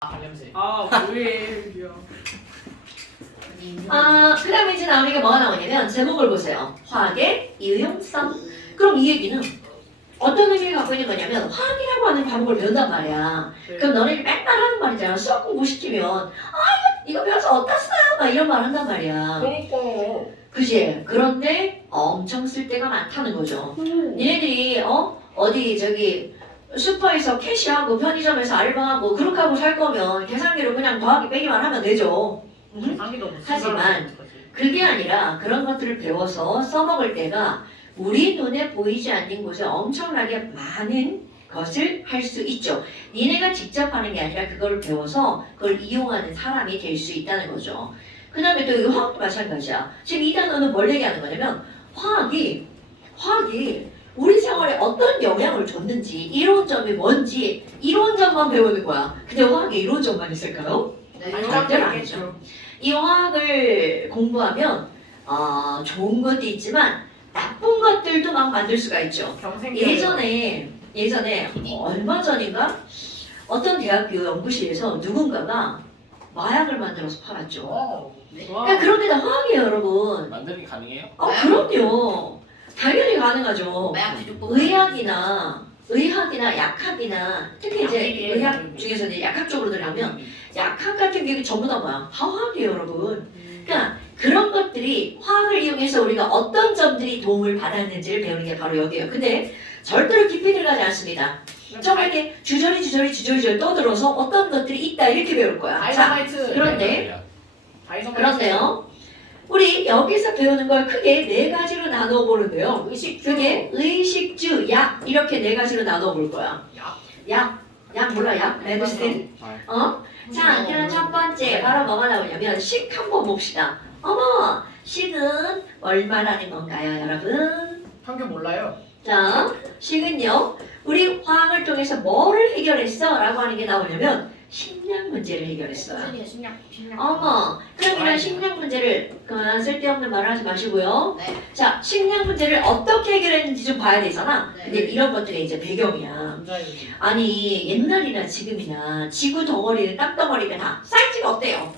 발냄새. 뭐해 여기야. 그 다음에 이제 나오는 게 뭐가 나오냐면 제목을 보세요. 화학의 유용성. 그럼 이 얘기는 어떤 의미를 갖고 있는 거냐면 화학이라고 하는 과목을 배운단 말이야. 네. 그럼 너네들 맨날 하는 말이잖아. 수학 공부시키면 이거 배워서 어디다 써요? 막 이런 말 한단 말이야. 그러니까. 그지? 그런데 엄청 쓸 때가 많다는 거죠. 얘네들이 어디 저기 슈퍼에서 캐시하고 편의점에서 알바하고 그렇게 하고 살 거면 계산기로 그냥 더하기 빼기만 하면 되죠. 상이 너무 하지만 그게 아니라 그런 것들을 배워서 써먹을 때가 우리 눈에 보이지 않는 곳에 엄청나게 많은 것을 할 수 있죠. 니네가 직접 하는 게 아니라 그걸 배워서 그걸 이용하는 사람이 될 수 있다는 거죠. 그 다음에 또 이 화학도 마찬가지야. 지금 이 단어는 뭘 얘기하는 거냐면 화학이 우리 생활에 어떤 영향을 줬는지 이론점이 뭔지 이론점만 배우는 거야. 근데 화학에 이론점만 있을까요? 네. 절대로 아니죠. 이 화학을 공부하면 좋은 것도 있지만 나쁜 것들도 막 만들 수가 있죠. 예전에 얼마 전인가 어떤 대학교 연구실에서 누군가가 마약을 만들어서 팔았죠. 그러니까 그런 게 다 화학이에요, 여러분. 만드는 게 가능해요? 그럼요. 당연히 가능하죠. 마약 뒤죽고 의학이나 약학이나 특히 이제 의학 중에서 이제 약학 쪽으로 들어가면 약학 같은 게 전부 다 뭐야? 다 화학이에요, 여러분. 그러니까 그런 것들이 화학을 이용해서 우리가 어떤 점들이 도움을 받았는지를 배우는 게 바로 여기예요. 근데 절대로 깊이 들어가지 않습니다. 정말 이렇게 주저리 떠들어서 어떤 것들이 있다 이렇게 배울 거야. 자, 다이너마이트. 그런데요. 우리 여기서 배우는 걸 크게 네 가지로 나눠 보는데요. 그게 의식주, 약 이렇게 네 가지로 나눠 볼 거야. 약 몰라? 약? 메디신? 자, 그럼 첫 번째 바로 뭐가 나오냐면 식 한번 봅시다. 어머, 식은 뭘 말하는 건가요, 여러분? 평균 몰라요. 자, 식은요. 우리 화학을 통해서 뭐를 해결했어? 라고 하는 게 나오냐면 식량 문제를 해결했어요. 식량. 어머, 그럼 이런 식량 문제를 그만 쓸데없는 말을 하지 마시고요. 네. 자, 식량 문제를 어떻게 해결했는지 좀 봐야 되잖아. 네. 근데 이런 것들이 이제 배경이야. 아니, 옛날이나 지금이나 지구 덩어리는 땅덩어리가 다 사이즈가 어때요?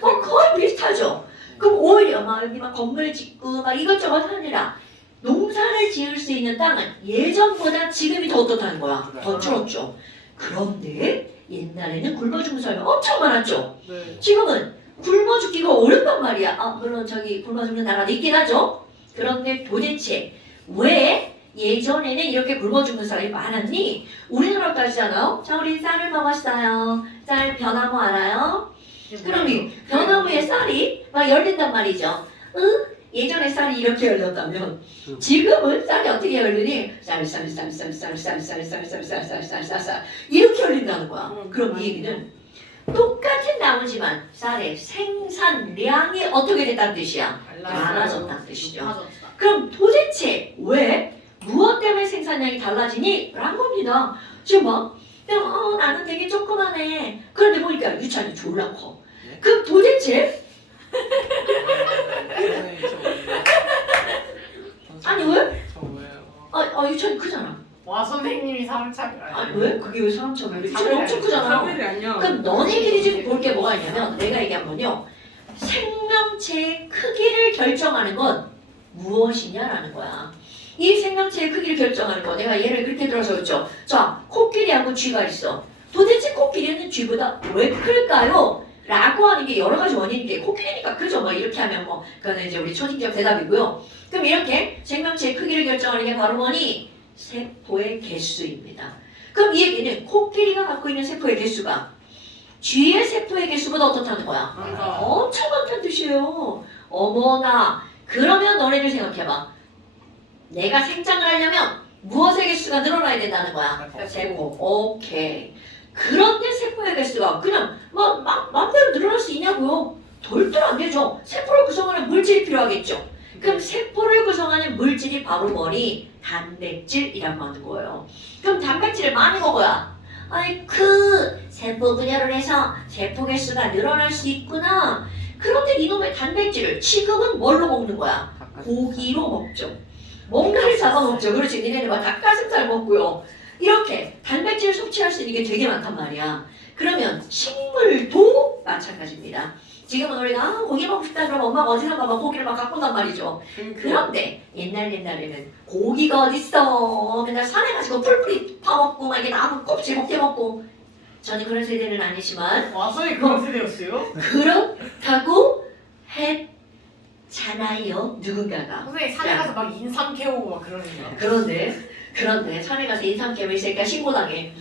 거의 비슷하죠. 그럼 오히려 막 여기 막 건물 짓고 막 이것저것 하느라 농사를 지을 수 있는 땅은 예전보다 지금이 더 어떻다는 거야. 더 줄었죠. 그런데 옛날에는 굶어 죽는 사람이 엄청 많았죠. 네. 지금은 굶어 죽기가 어렵단 말이야. 물론 저기 굶어 죽는 나라도 있긴 하죠. 그런데 도대체 왜 예전에는 이렇게 굶어 죽는 사람이 많았니? 우리나라 따지잖아요. 자, 우리 쌀을 먹었어요. 쌀 변화무 알아요? 그럼 이 변화무의 쌀이 막 열린단 말이죠. 예전에 쌀이 이렇게 열렸다면 지금은 쌀이 어떻게 열리니? 쌀 이렇게 열린다는 거야. 그럼 이 얘기는 똑같은 나무지만 쌀의 생산량이 어떻게 됐다는 뜻이야? 많아졌다는 뜻이죠. 그럼 도대체 왜? 무엇 때문에 생산량이 달라지니? 라는 겁니다. 지금 막 그냥 나는 되게 조그만해. 그런데 보니까 유찬이 졸라 커. 그럼 도대체 아니 왜? 유찬이 크잖아. 와 선생님이 사람차별. 아니 왜? 그게 왜 사람처럼 유찬이 엄청 크잖아. 사람들이 아니야. 그럼 너네들이 지금 볼 게 뭐가 있냐면 내가 얘기한 건요. 생명체의 크기를 결정하는 건 무엇이냐라는 거야. 이 생명체의 크기를 결정하는 거 내가 예를 그렇게 들어서 그랬죠. 자, 코끼리하고 쥐가 있어. 도대체 코끼리는 쥐보다 왜 클까요? 라고 하는 게 여러 가지 원인인데 코끼리니까 크죠. 뭐 이렇게 하면 뭐 그거는 이제 우리 초딩적 대답이고요. 그럼 이렇게 생명체의 크기를 결정하는 게 바로 뭐니? 세포의 개수입니다. 그럼 이 얘기는 코끼리가 갖고 있는 세포의 개수가 쥐의 세포의 개수보다 어떻다는 거야? 엄청 많다는 뜻이에요. 어머나. 그러면 너네들 생각해봐. 내가 생장을 하려면 무엇의 개수가 늘어나야 된다는 거야? 세포. 오케이. 그런데 세포의 개수가 그냥 막 마음대로 늘어날 수 있냐고요? 절대로 안 되죠. 세포를 구성하는 물질이 필요하겠죠. 그럼 세포를 구성하는 물질이 바로 뭐니? 단백질이라고 하는 거예요. 그럼 단백질을 많이 먹어야 세포 분열을 해서 세포 개수가 늘어날 수 있구나. 그런데 이놈의 단백질을 지금은 뭘로 먹는 거야? 고기로 먹죠. 뭔가를 잡아먹죠. 그렇지. 니네는 막 닭가슴살 먹고요. 이렇게 단백질을 섭취할 수 있는 게 되게 많단 말이야. 그러면 식물도 마찬가지입니다. 지금은 우리가 고기 먹고 싶다 그러면 엄마가 어디선가 막 고기를 막 갖고 온단 말이죠. 그런데 옛날에는 고기가 어딨어. 맨날 산에 가지고 풀뿌리 파먹고 막 이게 나무 껍질 먹게 먹고. 저는 그런 세대는 아니지만 와 선생님 그런 세대였어요? 그렇다고 했잖아요. 누군가가. 선생님 산에 가서 막 인삼 캐오고 막 그러는 거. 그런데 산에 가서 인삼 깨물 있으니까 신고당해.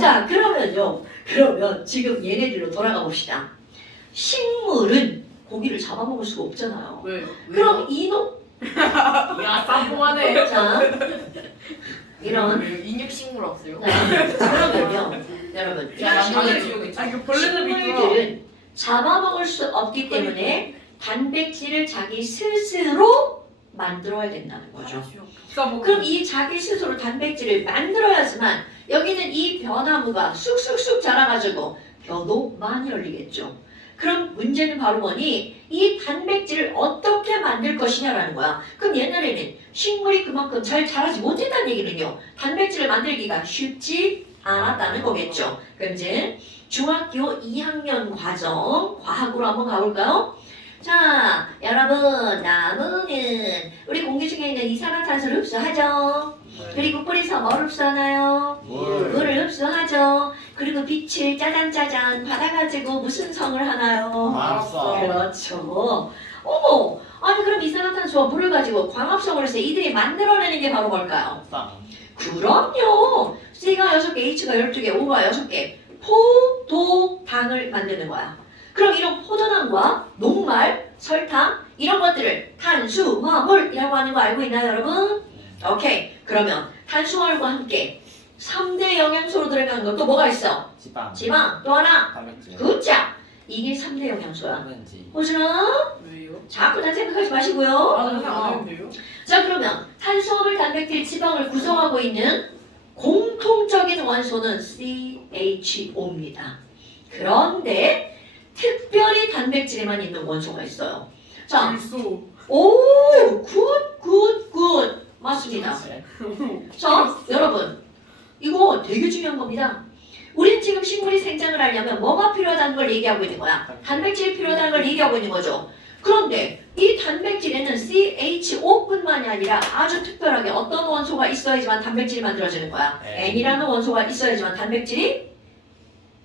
자 그러면요. 그러면 지금 얘네들로 돌아가 봅시다. 식물은 고기를 잡아먹을 수가 없잖아요. 왜? 그럼 이놈 야 쌈뽕하네. 자 이런 인육식물 없어요? 그러면요 여러분 야 이런 남자들 식물 지옥 이거 벌레들 있구나. 식물들은 잡아먹을 수 없기 때문에 단백질을 자기 스스로 만들어야 된다는 거죠. 그럼 이 자기 스스로 단백질을 만들어야지만 여기는 이 벼나무가 쑥쑥쑥 자라가지고 벼도 많이 열리겠죠. 그럼 문제는 바로 뭐니? 이 단백질을 어떻게 만들 것이냐라는 거야. 그럼 옛날에는 식물이 그만큼 잘 자라지 못했다는 얘기는요. 단백질을 만들기가 쉽지 않았다는 거겠죠. 그럼 이제 중학교 2학년 과정 과학으로 한번 가볼까요? 자, 여러분 나무는 우리 공기 중에 있는 이산화탄소를 흡수하죠. 그리고 뿌리에서 뭘 흡수하나요? 물을 흡수하죠. 그리고 빛을 짜잔짜잔 받아가지고 무슨 성을 하나요? 알았어. 그렇죠. 어머, 아니 그럼 이산화탄소와 물을 가지고 광합성을 해서 이들이 만들어내는 게 바로 뭘까요? 그럼요. C가 6개, H가 12개, O가 6개. 포도당을 만드는 거야. 그럼 이런 포도당과 녹말, 설탕 이런 것들을 탄수화물이라고 하는 거 알고 있나요, 여러분? 오케이. 그러면 탄수화물과 함께 3대 영양소로 들어가는 건 또 뭐가 있어? 지방. 또 하나. 단백질. 굿자. 이게 3대 영양소야. 단백질. 호준아, 왜요? 자꾸 다 생각하지 마시고요. 아 선생님 안 했는데요? 자, 그러면 탄수화물, 단백질, 지방을 구성하고 있는 공통적인 원소는 CHO입니다. 그런데 특별히 단백질에만 있는 원소가 있어요. 자, 질소. 오, 굿. 맞습니다. 자, 여러분, 이거 되게 중요한 겁니다. 우린 지금 식물이 생장을 하려면 뭐가 필요하다는 걸 얘기하고 있는 거야. 단백질이 필요하다는 걸 얘기하고 있는 거죠. 그런데 이 단백질에는 CHO뿐만이 아니라 아주 특별하게 어떤 원소가 있어야지만 단백질이 만들어지는 거야. N이라는 원소가 있어야지만 단백질이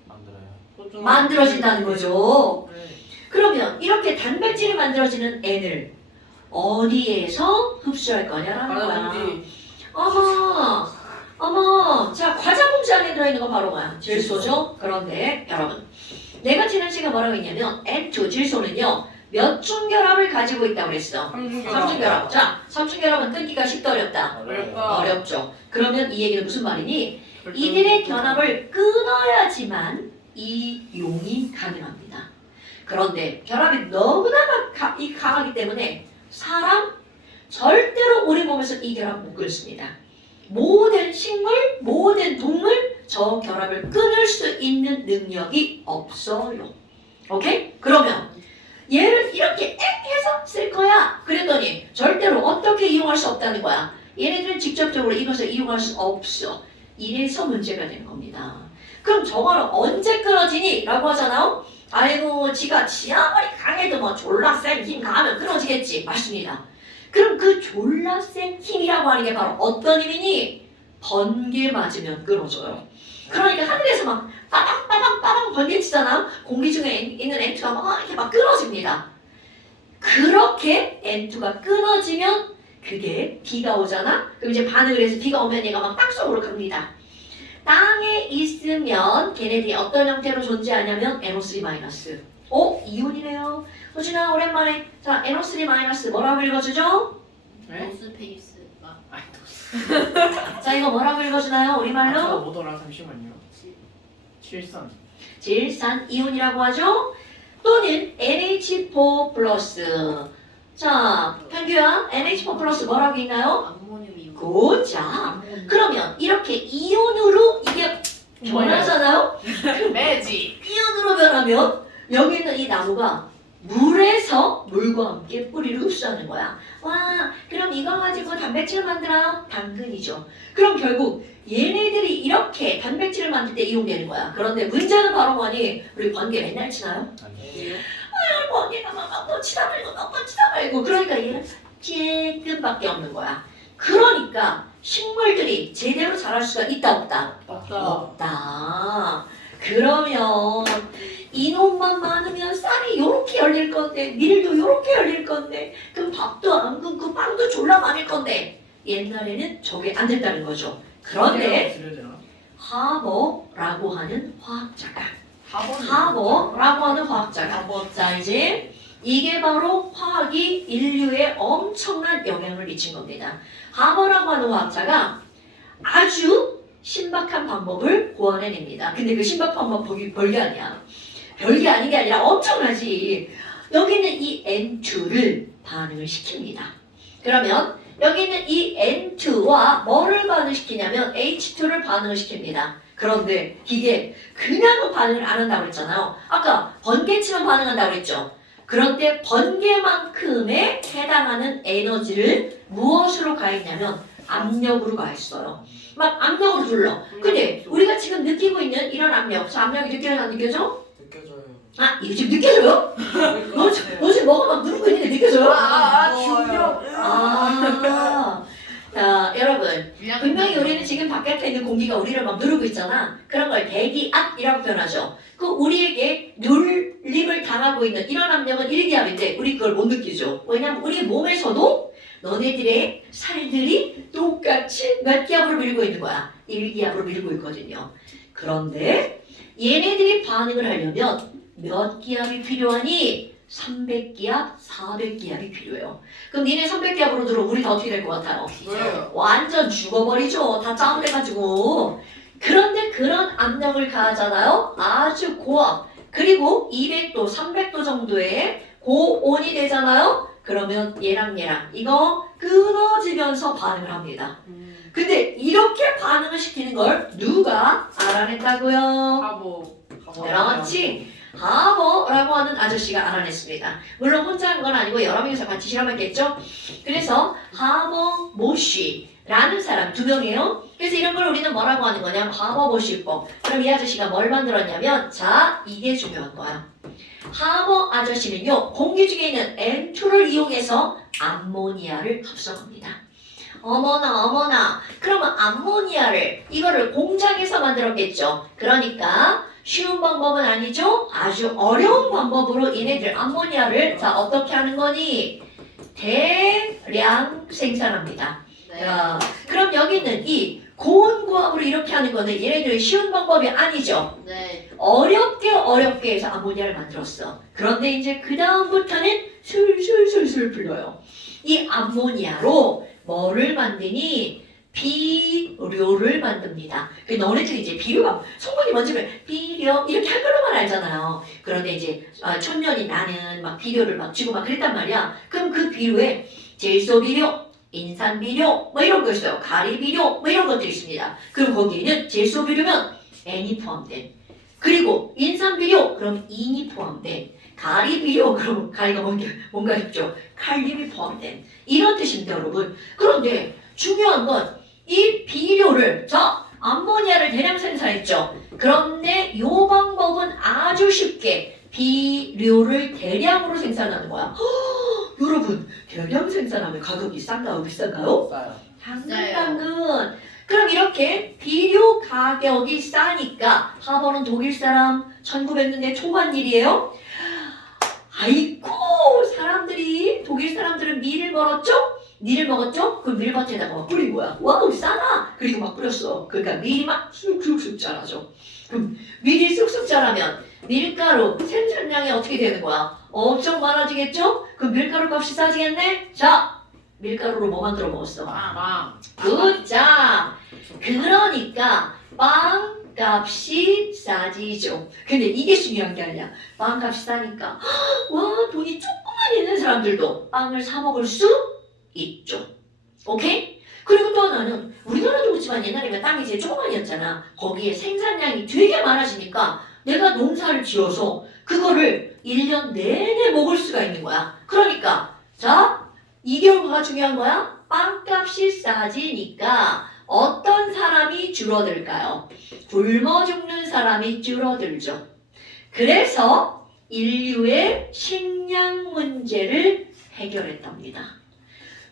만들어요. 만들어진다는 거죠. 네. 그러면 이렇게 단백질이 만들어지는 N을 어디에서 흡수할 거냐라는 거야. 바라는데 어머, 자 과자 봉지 안에 들어있는 건 바로 뭐야? 질소죠? 그런데 여러분, 내가 지난 시간 뭐라고 했냐면 N2 질소는요 몇 중 결합을 가지고 있다고 그랬어? 3중 결합. 자, 3중 결합은 끊기가 쉽다 어렵다? 어렵다. 어렵죠. 그러면 이 얘기는 무슨 말이니? 이들의 결합을 끊어야지만 이용이 가능합니다. 그런데 결합이 너무나 강하기 때문에 사람 절대로 우리 몸에서 이 결합 못 끊습니다. 모든 식물, 모든 동물 저 결합을 끊을 수 있는 능력이 없어요. 오케이? 그러면 얘를 이렇게 해서 쓸 거야. 그랬더니 절대로 어떻게 이용할 수 없다는 거야. 얘네들은 직접적으로 이것을 이용할 수 없어. 이래서 문제가 되는 겁니다. 그럼 저거는 언제 끊어지니? 라고 하잖아요. 아이고 지가 지 아무리 강해도 뭐 졸라 센 힘 가하면 끊어지겠지. 맞습니다. 그럼 그 졸라 센 힘이라고 하는 게 바로 어떤 힘이니? 번개 맞으면 끊어져요. 그러니까 하늘에서 막 빠방빠방빠방 번개 치잖아. 공기 중에 있는 N2가 막 이렇게 막 끊어집니다. 그렇게 N2가 끊어지면 그게 비가 오잖아. 그럼 이제 반응을 해서 비가 오면 얘가 막 땅속으로 갑니다. 땅에 있으면 걔네들이 어떤 형태로 존재하냐면 NO3-. 이온이네요. 호진아 오랜만에. 자, NO3- 뭐라고 읽어주죠? 네? 노스페이스가 자, 이거 뭐라고 읽어주나요? 아, 우리말로? 뭐더라 잠시만요. 칠산. 질산 이온이라고 하죠. 또는 NH4+. 자, 현규야, NH4+ 뭐라고 있나요? 암모늄 이온. 고자. 그러면 이렇게 이온으로 이게 변하잖아요? 매직. 이온으로 변하면 여기 있는 이 나무가 물에서 물과 함께 뿌리를 흡수하는 거야. 와, 그럼 이거 가지고 단백질을 만들어요? 당근이죠. 그럼 결국 얘네들이 이렇게 단백질을 만들 때 이용되는 거야. 그런데 문제는 바로 뭐니? 우리 번개 맨날 치나요? 아니에요. 번개가 막 치다 말고 그러니까 얘는 쬐끔밖에 없는 거야. 그러니까 식물들이 제대로 자랄 수가 있다 없다? 없다. 없다. 그러면 인원만 많으면 쌀이 요렇게 열릴 건데 밀도 요렇게 열릴 건데 그럼 밥도 안 굶고 빵도 졸라 많을 건데 옛날에는 저게 안 됐다는 거죠. 그런데 하버라고 하는 화학자가 하버라고 하는 화학자가 자 이제 이게 바로 화학이 인류에 엄청난 영향을 미친 겁니다. 하버라고 하는 화학자가 아주 신박한 방법을 고안해냅니다. 근데 그 신박한 방법 별게 아니야. 별게 아닌 게 아니라 엄청나지. 여기는 이 N2를 반응을 시킵니다. 그러면 여기 있는 이 N2와 뭐를 반응시키냐면 H2를 반응을 시킵니다. 그런데 이게 그냥 반응을 안 한다고 그랬잖아요. 아까 번개치면 반응한다고 그랬죠. 그런데 번개만큼에 해당하는 에너지를 무엇으로 가했냐면 압력으로 가했어요. 막 압력으로 눌러. 근데 우리가 지금 느끼고 있는 이런 압력, 저 압력이 느껴져 안 느껴져? 느껴져요. 아, 이거 지금 느껴져요? 너 지금 뭐가 막 누르고 있는데 느껴져요? 중력. 자, 여러분. 분명히 우리는 지금 바깥에 있는 공기가 우리를 막 누르고 있잖아. 그런 걸 대기압이라고 표현하죠. 그 우리에게 눌림을 당하고 있는 이런 압력은 일기압인데 우리 그걸 못 느끼죠. 왜냐면 우리 몸에서도 너네들의 살들이 똑같이 몇 기압으로 밀고 있는 거야. 일기압으로 밀고 있거든요. 그런데 얘네들이 반응을 하려면 몇 기압이 필요하니? 300기압, 400기압이 필요해요. 그럼 니네 300기압으로 들어 우리 다 어떻게 될 것 같아요? 왜요? 완전 죽어버리죠. 다 짜증내가지고. 그런데 그런 압력을 가하잖아요. 아주 고압. 그리고 200도, 300도 정도의 고온이 되잖아요. 그러면 얘랑 이거 끊어지면서 반응을 합니다. 근데 이렇게 반응을 시키는 걸 누가 알아냈다고요? 하보. 그렇지. 하버라고 하는 아저씨가 알아냈습니다. 물론 혼자 한 건 아니고 여러 명이서 같이 실험했겠죠? 그래서 하버 모쉬라는 사람 2명이에요. 그래서 이런 걸 우리는 뭐라고 하는 거냐면 하버 모쉬법. 그럼 이 아저씨가 뭘 만들었냐면 자, 이게 중요한 거야. 하버 아저씨는요. 공기 중에 있는 N2를 이용해서 암모니아를 합성합니다. 어머나. 그러면 암모니아를 이거를 공장에서 만들었겠죠. 그러니까 쉬운 방법은 아니죠. 아주 어려운 방법으로 얘네들 암모니아를 자 어떻게 하는 거니? 대량 생산합니다. 자, 그럼 여기는 이 고온고압으로 이렇게 하는 거는 얘네들의 쉬운 방법이 아니죠. 네. 어렵게 해서 암모니아를 만들었어. 그런데 이제 그 다음부터는 술술술술 풀려요. 이 암모니아로 뭐를 만드니? 비료를 만듭니다. 너네들이 이제 비료가 성분이 뭔지를 비료 이렇게 한 걸로만 알잖아요. 그런데 이제 촌년이 나는 막 비료를 막 주고 막 그랬단 말이야. 그럼 그 비료에 질소 비료, 인산 비료 뭐 이런 거 있어요. 가리 비료 뭐 이런 것들이 있습니다. 그럼 거기에는 질소 비료면 N이 포함된, 그리고 인산 비료 그럼 인이 포함된, 가리 비료 그럼 가리가 뭔가 있죠. 칼륨이 포함된 이런 뜻입니다, 여러분. 그런데 중요한 건 이 비료를 자 암모니아를 대량 생산했죠. 그런데 이 방법은 아주 쉽게 비료를 대량으로 생산하는 거야. 여러분 대량 생산하면 가격이 싼가요 비싼가요? 싸요. 당근. 그럼 이렇게 비료 가격이 싸니까 하버는 독일 사람 1900년대 초반 일이에요. 아이고 사람들이 독일 사람들은 밀을 먹었죠? 그 밀밭에다가 막 뿌린 거야. 와우 싸다. 그리고 막 뿌렸어. 그러니까 밀이 막 쑥쑥쑥 자라죠. 그럼 밀이 쑥쑥 자라면 밀가루 생산량이 어떻게 되는 거야? 엄청 많아지겠죠? 그럼 밀가루 값이 싸지겠네? 자, 밀가루로 뭐 만들어 먹었어? 빵. 굿자. 그러니까 빵 값이 싸지죠. 근데 이게 중요한 게 아니야. 빵 값이 싸니까 와 돈이 조금만 있는 사람들도 빵을 사 먹을 수 있죠. 오케이? 그리고 또 하나는 우리나라도 그렇지만 옛날에는 땅이 제일 조그만이었잖아. 거기에 생산량이 되게 많아지니까 내가 농사를 지어서 그거를 1년 내내 먹을 수가 있는 거야. 그러니까 자, 이 결과가 중요한 거야. 빵값이 싸지니까 어떤 사람이 줄어들까요? 굶어 죽는 사람이 줄어들죠. 그래서 인류의 식량 문제를 해결했답니다.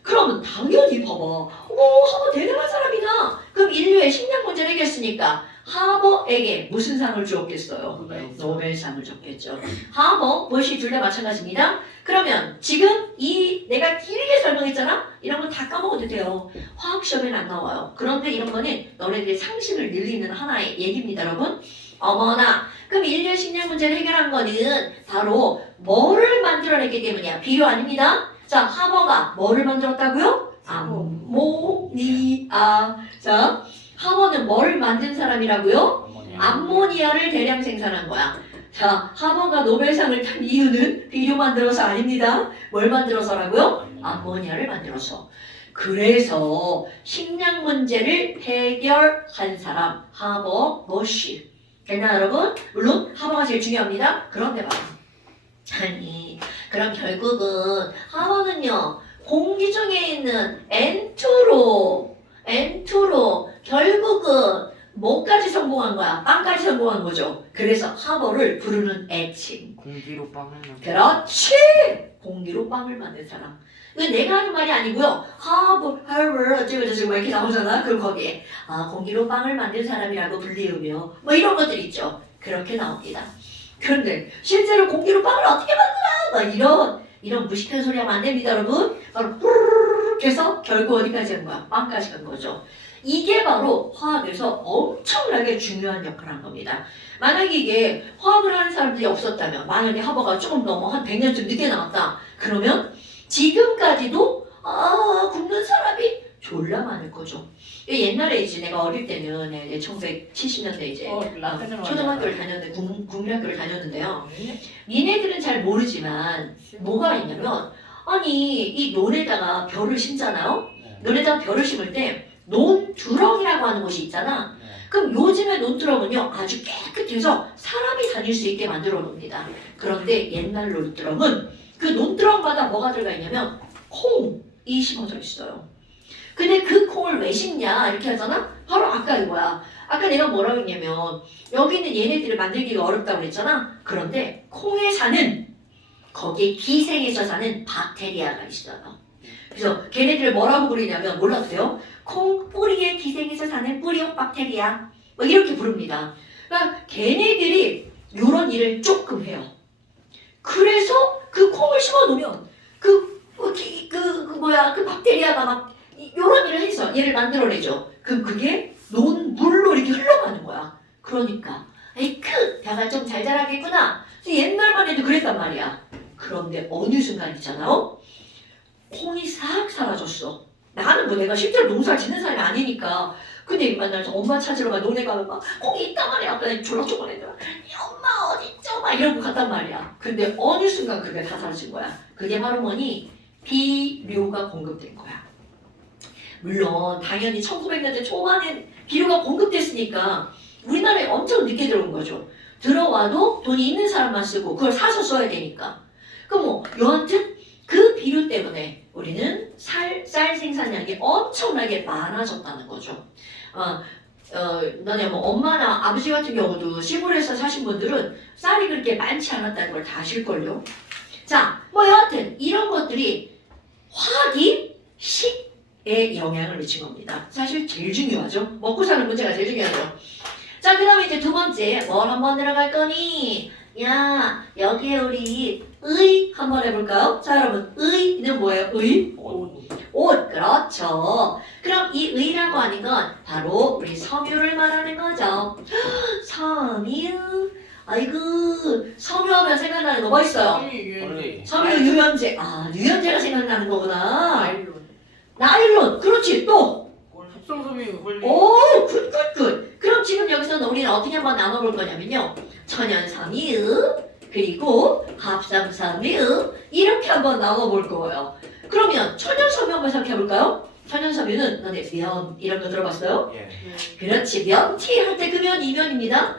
그러면 당연히 봐봐. 하버 대단한 사람이다. 그럼 인류의 식량 문제를 해결했으니까 하버에게 무슨 상을 주었겠어요? 노벨상을 줬겠죠. 하버, 보시 둘 다 마찬가지입니다. 그러면 지금 이 내가 길게 설명했잖아? 이런 건 다 까먹어도 돼요. 화학 시험에는 안 나와요. 그런데 이런 거는 너네들의 상식을 늘리는 하나의 얘기입니다, 여러분. 어머나, 그럼 인류의 식량 문제를 해결한 거는 바로 뭐를 만들어냈기 때문이야? 비료 아닙니다. 자, 하버가 뭐를 만들었다고요? 암모니아. 자, 하버는 뭘 만든 사람이라고요? 암모니아를 대량 생산한 거야. 자, 하버가 노벨상을 탄 이유는 비료 만들어서 아닙니다. 뭘 만들어서라고요? 암모니아를 만들어서. 그래서 식량 문제를 해결한 사람 하버 머시. 됐나요, 여러분? 물론 하버가 제일 중요합니다. 그런데 봐요. 아니, 그럼 결국은 하버는요, 공기 중에 있는 N2로 결국은 뭐까지 성공한 거야? 빵까지 성공한 거죠. 그래서 하버를 부르는 애칭. 공기로 빵을 만들. 그렇지! 공기로 빵을 만든 사람. 이거 내가 하는 말이 아니고요. 하버, 어쩌고저쩌고 막 이렇게 나오잖아. 그럼 거기에 공기로 빵을 만든 사람이라고 불리우며 뭐 이런 것들 있죠. 그렇게 나옵니다. 그런데 실제로 공기로 빵을 어떻게 만드나? 막 이런 무식한 소리 하면 안 됩니다, 여러분. 바로 후루룩 해서 결국 어디까지 간 거야? 빵까지 간 거죠. 이게 바로 화학에서 엄청나게 중요한 역할을 한 겁니다. 만약에 이게 화학을 하는 사람들이 없었다면, 만약에 하버가 조금 넘어 한 100년쯤 늦게 나왔다. 그러면 지금까지도 굶는 사람이 졸라 많을 거죠. 옛날에 이제 내가 어릴 때는 1970년대 이제 초등학교를 다녔는데 국민학교를 다녔는데요. 니네들은 잘 모르지만 뭐가 있냐면 아니 이 논에다가 벼를 심잖아요. 논에다가 벼를 심을 때 논두렁이라고 하는 곳이 있잖아. 그럼 요즘의 논두렁은요 아주 깨끗해서 사람이 다닐 수 있게 만들어 놓습니다. 그런데 옛날 논두렁은 그 논두렁마다 뭐가 들어가 있냐면 콩이 심어져 있어요. 근데 그 콩을 왜 심냐 이렇게 하잖아? 바로 아까 이거야. 아까 내가 뭐라고 했냐면 여기는 얘네들을 만들기가 어렵다고 그랬잖아. 그런데 콩에 사는 거기에 기생해서 사는 박테리아가 있어요. 그래서 걔네들을 뭐라고 부르냐면 몰라도 돼요? 콩 뿌리에 기생해서 사는 뿌리옥 박테리아 뭐 이렇게 부릅니다. 그러니까 걔네들이 이런 일을 조금 해요. 그래서 그 콩을 심어 놓으면 그 박테리아가 막 이런 일을 해서 얘를 만들어내죠. 그럼 그게 논물로 이렇게 흘러가는 거야. 그러니까 벼가 좀 잘 자라겠구나. 옛날만 해도 그랬단 말이야. 그런데 어느 순간 있잖아요. 콩이 싹 사라졌어. 나는 뭐 내가 실제로 농사를 짓는 사람이 아니니까. 근데 만나서 엄마 찾으러 가 논에 가면 막 콩이 있단 말이야. 아까 졸라쪼고 애들 엄마 어딨죠? 막 이러고 갔단 말이야. 근데 어느 순간 그게 다 사라진 거야. 그게 바로 뭐니? 비료가 공급된 거야. 물론 당연히 1900년대 초반에 비료가 공급됐으니까 우리나라에 엄청 늦게 들어온 거죠. 들어와도 돈이 있는 사람만 쓰고 그걸 사서 써야 되니까. 그럼 뭐 여하튼 그 비료 때문에 우리는 쌀 생산량이 엄청나게 많아졌다는 거죠. 너네 뭐 엄마나 아버지 같은 경우도 시골에서 사신 분들은 쌀이 그렇게 많지 않았다는 걸 다 아실걸요. 자, 뭐 여하튼 이런 것들이 화학이 식에 영향을 미친 겁니다. 사실 제일 중요하죠. 먹고 사는 문제가 제일 중요하죠. 자, 그 다음에 이제 두 번째 뭘 한번 들어갈 거니? 야, 여기에 우리 의 한번 해볼까요? 자, 여러분 의는 뭐예요? 의? 옷, 그렇죠. 그럼 이 의라고 하는 건 바로 우리 섬유를 말하는 거죠. 섬유. 아이고, 섬유하면 생각나는 거 뭐 있어요? 섬유 유연제. 유연제가 생각나는 거구나. 나일론. 그렇지. 또. 합성섬유 홀리. 오, 굿. 그럼 지금 여기서는 우리는 어떻게 한번 나눠볼 거냐면요. 천연섬유, 그리고 합성섬유 이렇게 한번 나눠볼 거예요. 그러면 천연섬유 한번 생각해볼까요? 천연섬유는 너네 면 이런 거 들어봤어요? 예. 그렇지. 면티 할 때 그 면 이면입니다.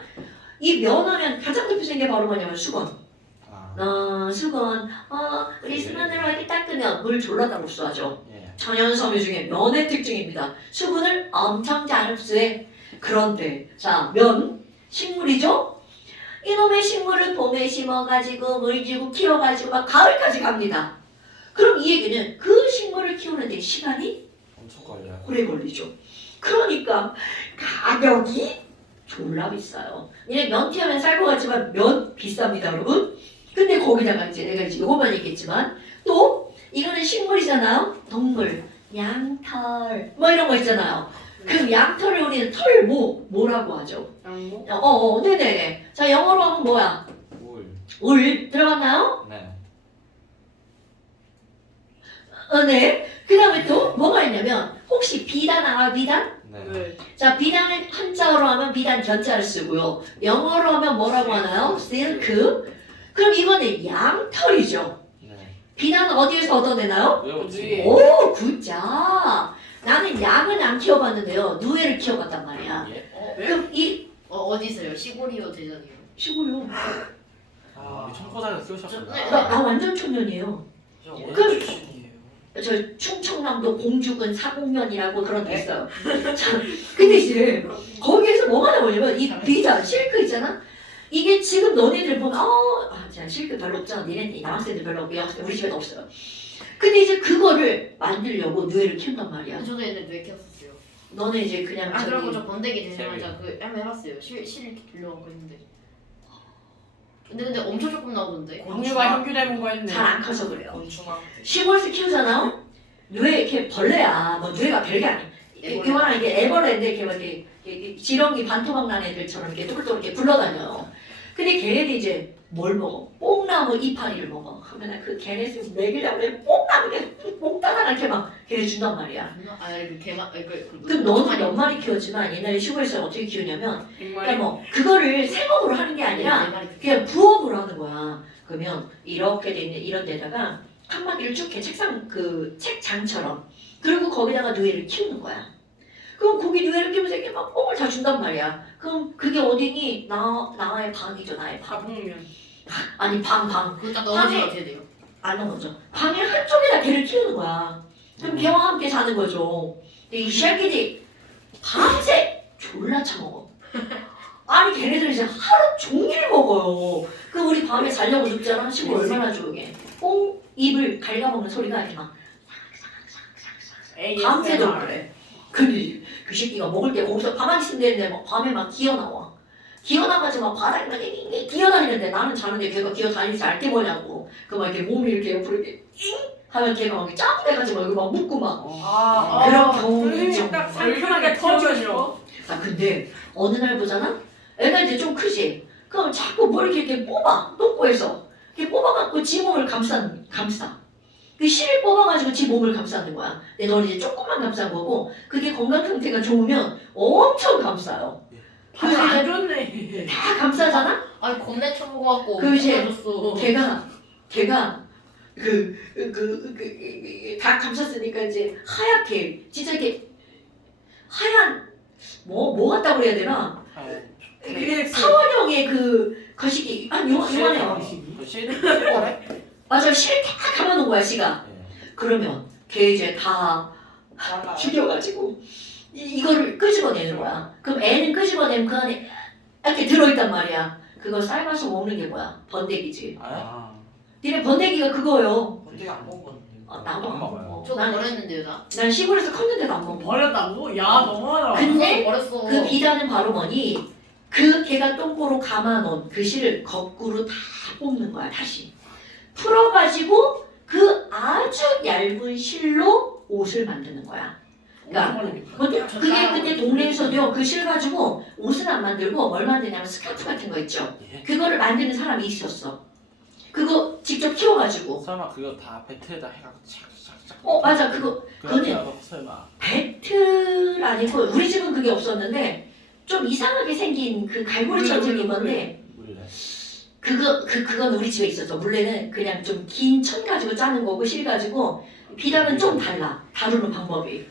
이 면하면 가장 대표적인 게 바로 뭐냐면 수건. 아, 수건. 우리 수건으로 이렇게 닦으면 물 졸라다 흡수하죠. 예. 천연섬유 중에 면의 특징입니다. 수분을 엄청 잘 흡수해. 그런데 자, 면 식물이죠? 이놈의 식물을 봄에 심어가지고 물 주고 키워가지고 막 가을까지 갑니다. 그럼 이 얘기는 그 식물을 키우는데 시간이 엄청 걸려요. 오래 걸리죠. 그러니까 가격이 졸라 비싸요. 얘 면 튀하면 쌀 것 같지만 면 비쌉니다, 여러분. 근데 거기다가 이제 내가 이제 요거만 얘기했지만 또 이거는 식물이잖아요. 동물, 양털 뭐 이런 거 있잖아요. 그 양털을 우리는 뭐라고 하죠? 양모? 네네. 자, 영어로 하면 뭐야? 울. 울 들어갔나요? 네. 네. 그 다음에 또 뭐가 있냐면 혹시 비단 알아? 비단? 네. 네. 자, 비단을 한자어로 하면 비단 견자를 쓰고요. 영어로 하면 뭐라고 하나요? silk. 그럼 이거는 양털이죠. 네. 비단은 어디에서 얻어내나요? 외웠지. 오, 굿자. 나는 양은 안 키워봤는데요. 누에를 키워봤단 말이야. 예. 그럼 이 어디서요? 시골이요, 대전이요? 시골요. 아, 우리 청포장에서 키우셨구나. 나 완전 초면이에요. 저 그- 어디 출신이에요? 저 충청남도 공주군 사공면이라고 그런 데 있어요. 자, 근데 이제 거기에서 뭐가 나오냐면 이 비자 실크 있잖아. 이게 지금 너네들 보면 자 실크 별로 없잖아. 니네 남학생들 별로 없고 여학생 우리 집에도 없어요. 근데 이제 그거를 만들려고 누에를 키운단 말이야. 저도 옛날에 뇌 키웠었어요. 너는 이제 그냥 아, 그리고 저기 저 번데기 되자마자 그 한번 해봤어요. 실 이렇게 돌려갖고 했는데. 근데 엄청 조금 나오던데. 공유가 현규 닮은 거 했네. 잘 안 커서 그래요. 곤충아. 시골에서 키우잖아요. 누에 이렇게 벌레야. 뭐 누에가 별게 아니야. 애벌레. 이거랑 이게 애벌레인데 이렇게 막 이렇게 지렁이 반토막 난 애들처럼 이렇게 똘똘 이렇게 굴러다녀요. 근데 걔네들이 이제 뭘 먹어? 뽕나무 이파리를 먹어. 그러면 그 걔네들 먹이려고 그래. 뽕나무에 뽕 따다가 이렇게 막 걔네 준단 말이야. 그 개만 그럼 너는 몇 마리 키웠지만 옛날에 시골에서 어떻게 키우냐면 그러니까 100마리. 뭐 그거를 생업으로 하는 게 아니라 그냥 부업으로 하는 거야. 그러면 이렇게 돼 있는 이런 데다가 한 마디를 쭉 이렇게 책상 그 책장처럼 그리고 거기다가 누에를 키우는 거야. 그럼 거기 누에를 키우면서 이렇게 막 뽕을 다 준단 말이야. 그럼 그게 어디니? 나의 방이죠, 나의 방. 가봉면. 아니 방. 그거 딱 넘어지면 어떻게 돼요? 안 넘어져. 방의 한쪽에다 걔를 키우는 거야. 그럼 걔와 함께 자는 거죠. 근데 이 새끼들이 밤새 졸라 처먹어. 아니 걔네들 이제 하루 종일 먹어요. 그럼 우리 밤에 자려고 눕잖아. 시골 얼마나 조용해. 뽕 입을 갉아먹는 소리가 이렇게 막 밤새도록 그래. 근데 그 새끼가 먹을 때 거기서 가만히 있으면 되는데 막 밤에 막 기어나와. 기어나가지고 막 바닥에 막 이게 기어다니는데 나는 자는데 걔가 기어다니지 알게 뭐냐고. 그 막 이렇게 몸이 이렇게 옆으로 이렇게 잉 하면 걔가 막 짜증내가지고 여기 막 묶고 막. 그런 경우는 좀 딱 상큼하게 터져줘. 아 근데 어느 날 보잖아? 애가 이제 좀 크지? 그럼 자꾸 뭘 이렇게 뽑아 똥꼬에서 이렇게 뽑아갖고 지 몸을 감싸 그 실을 뽑아가지고 지 몸을 감싸는 거야. 근데 너는 이제 조금만 감싼 거고 그게 건강 상태가 좋으면 엄청 감싸요. 그래서 안 이제 좋네. 다 감싸잖아? 아니 겁내 쳐먹어갖고 그 이제 줬어. 걔가 다 감쌌으니까 이제 하얗게 진짜 이렇게 하얀 뭐 같다고 그래야 되나? 그게 사원형의 그 거시기 요만해요. 실드 거래? 맞아, 실 다 감아놓은 거야 씨가. 그러면 걔 이제 다 죽여가지고 이거를 끄집어내는 거야. 그럼 애는 끄집어내면 그 안에 이렇게 들어있단 말이야. 그거 삶아서 먹는 게 뭐야? 번데기지. 아, 니네 번데기가 그거예요. 번데기 안 먹었는데. 나도 안 안 먹어요. 먹어. 저도 버렸는데요, 나. 난 시골에서 컸는데도 안 먹어. 버렸다고? 야 너무하다. 근데 버렸어. 그 비단은 바로 뭐니? 그 걔가 똥꼬로 감아놓은 그 실을 거꾸로 다 뽑는 거야 다시. 풀어가지고 그 아주 얇은 실로 옷을 만드는 거야. 그러니까 그게 그때 동네에서도요 그 실 가지고 옷은 안 만들고 뭘 만드냐면 스카프 같은 거 있죠. 예. 그거를 만드는 사람이 있었어. 그거 직접 키워가지고. 설마 그거 다 배트에다 해갖고 착착착. 맞아 그거 그거는 설마. 배틀 아니고 우리 집은 그게 없었는데 좀 이상하게 생긴 그 갈고리처럼 생긴 건데 물래. 그건 우리 집에 있었어. 물레는 그냥 좀 긴 천 가지고 짜는 거고 실 가지고 비단은 좀 달라. 다루는 방법이.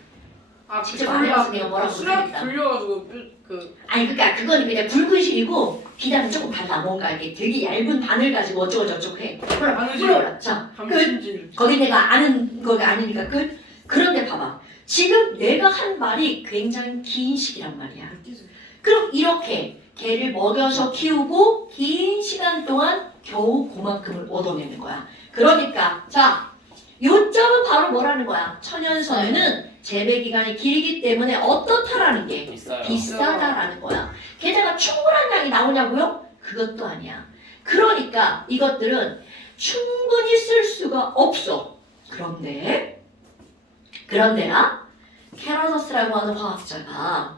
직접 안 해봐서 내가 뭐라고 수락 못하겠다. 돌려가지고 아니 그러니까 그건 그냥 붉은 실이고 비단을 조금 발라 뭔가 이렇게 되게 얇은 바늘 가지고 어쩌고 저쩌고 해. 몰라. 자, 끝. 방심질. 거기 내가 아는 거가 아니니까 끝. 그런데 봐봐. 지금 내가 한 말이 굉장히 긴 시기란 말이야. 그럼 이렇게 개를 먹여서 키우고 긴 시간 동안 겨우 그만큼을 얻어내는 거야. 그러니까 자, 요점은 바로 뭐라는 거야? 천연섬유는 재배 기간이 길기 때문에 어떻다라는 게 비싸요. 비싸다라는 거야. 게다가 충분한 양이 나오냐고요? 그것도 아니야. 그러니까 이것들은 충분히 쓸 수가 없어. 그런데야 캐러너스라고 하는 화학자가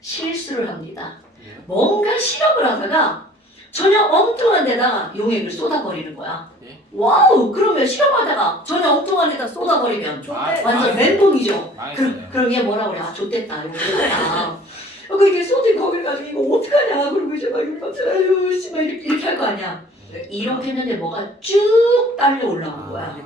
실수를 합니다. 예. 뭔가 실험을 하다가 전혀 엉뚱한 데다가 용액을 쏟아버리는 거야. 예? 와우! 그러면 실험하다가 전혀 엉뚱한 데다 쏟아버리면 완전 멘붕이죠. 망했어요. 그럼 얘 뭐라 그래? 아, 좆됐다. 이거 좆됐다. 그 이게 소디 거길 가지고 이거 어떡하냐. 그러고 이제 막 이렇게 아유, 씨, 막 이렇게 할 거 아니야. 이렇게 했는데 뭐가 쭉 딸려 올라온 거야.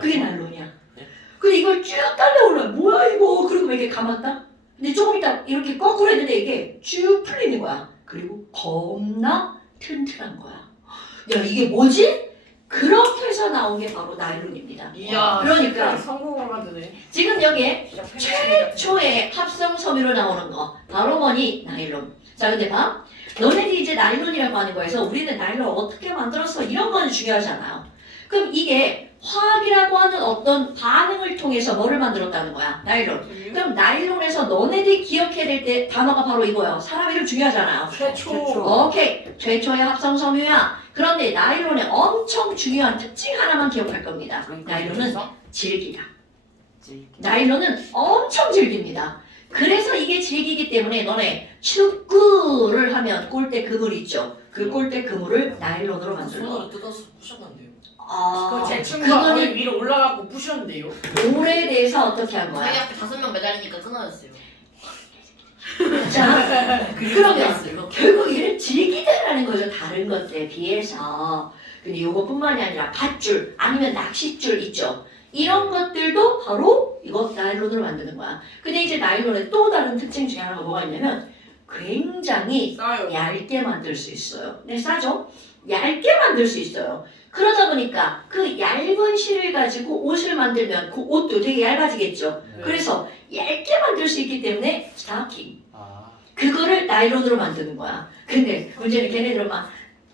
그게 난론이야. 네? 근데 이걸 쭉 딸려 올라. 뭐야 이거? 그리고 막 이렇게 감았다. 근데 조금 있다 이렇게 거꾸로 했는데 이게 쭉 풀리는 거야. 그리고 겁나 튼튼한 거야. 야 이게 뭐지? 그렇게 해서 나온 게 바로 나일론입니다. 이야. 그러니까 성공을 하드네. 지금 여기에 최초의 합성 섬유로 나오는 거 바로 뭐니? 나일론. 자 근데 봐. 너네들이 이제 나일론이라고 하는 거에서 우리는 나일론 어떻게 만들었어? 이런 거는 중요하지 않아요. 그럼 이게 화학이라고 하는 어떤 반응을 통해서 뭐를 만들었다는 거야? 나일론. 그럼 나일론에서 너네들이 기억해야 될 때 단어가 바로 이거예요. 사람 이름 중요하잖아요. 최초. 오케이. 최초의 합성 섬유야. 그런데 나일론의 엄청 중요한 특징 하나만 기억할 겁니다. 나일론은 질기다. 나일론은 엄청 질깁니다. 그래서 이게 질기기 때문에 너네 축구를 하면 골대 그물 있죠. 그 골대 그물을 나일론으로 만들어. 손으로 뜯어서 부셨는데요. 그 제 친구가 그거는 거기 위로 올라가고 부셨는데요. 오래에 대해서 어떻게 한 저희 거야? 앞에 5명 매달리니까 끊어졌어요. 자, 그러면 끊어졌어요. 결국 이를 질기다라는 거죠. 다른 것들에 비해서. 근데 요거뿐만이 아니라 밧줄 아니면 낚싯줄 있죠. 이런 것들도 바로 이거 나일론으로 만드는 거야. 근데 이제 나일론의 또 다른 특징 중에 하나가 뭐가 있냐면 굉장히 싸요. 얇게 만들 수 있어요. 네, 싸죠? 얇게 만들 수 있어요. 그러다 보니까 그 얇은 실을 가지고 옷을 만들면 그 옷도 되게 얇아지겠죠. 네. 그래서 얇게 만들 수 있기 때문에 스타킹. 아, 그거를 나일론으로 만드는 거야. 근데 문제는 걔네들은 막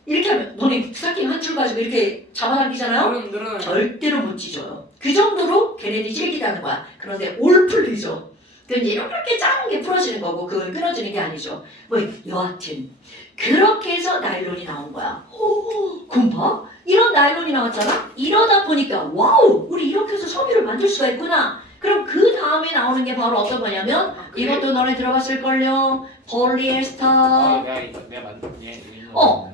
이렇게 하면 너네 스타킹 한 줄 가지고 이렇게 잡아당기잖아요? 늘어나요. 절대로 못 찢어요. 그 정도로 걔네들이 질기다는 거야. 그런데 올 풀리죠. 근데 이렇게 작은 게 풀어지는 거고 그걸 끊어지는 게 아니죠. 뭐 여하튼 그렇게 해서 나일론이 나온 거야. 오, 그럼 봐. 이런 나일론이 나왔잖아. 이러다 보니까 와우, 우리 이렇게 해서 섬유를 만들 수가 있구나. 그럼 그 다음에 나오는 게 바로 어떤 거냐면 이것도 너네 들어봤을걸요. 폴리에스터. 내가 만든 얘.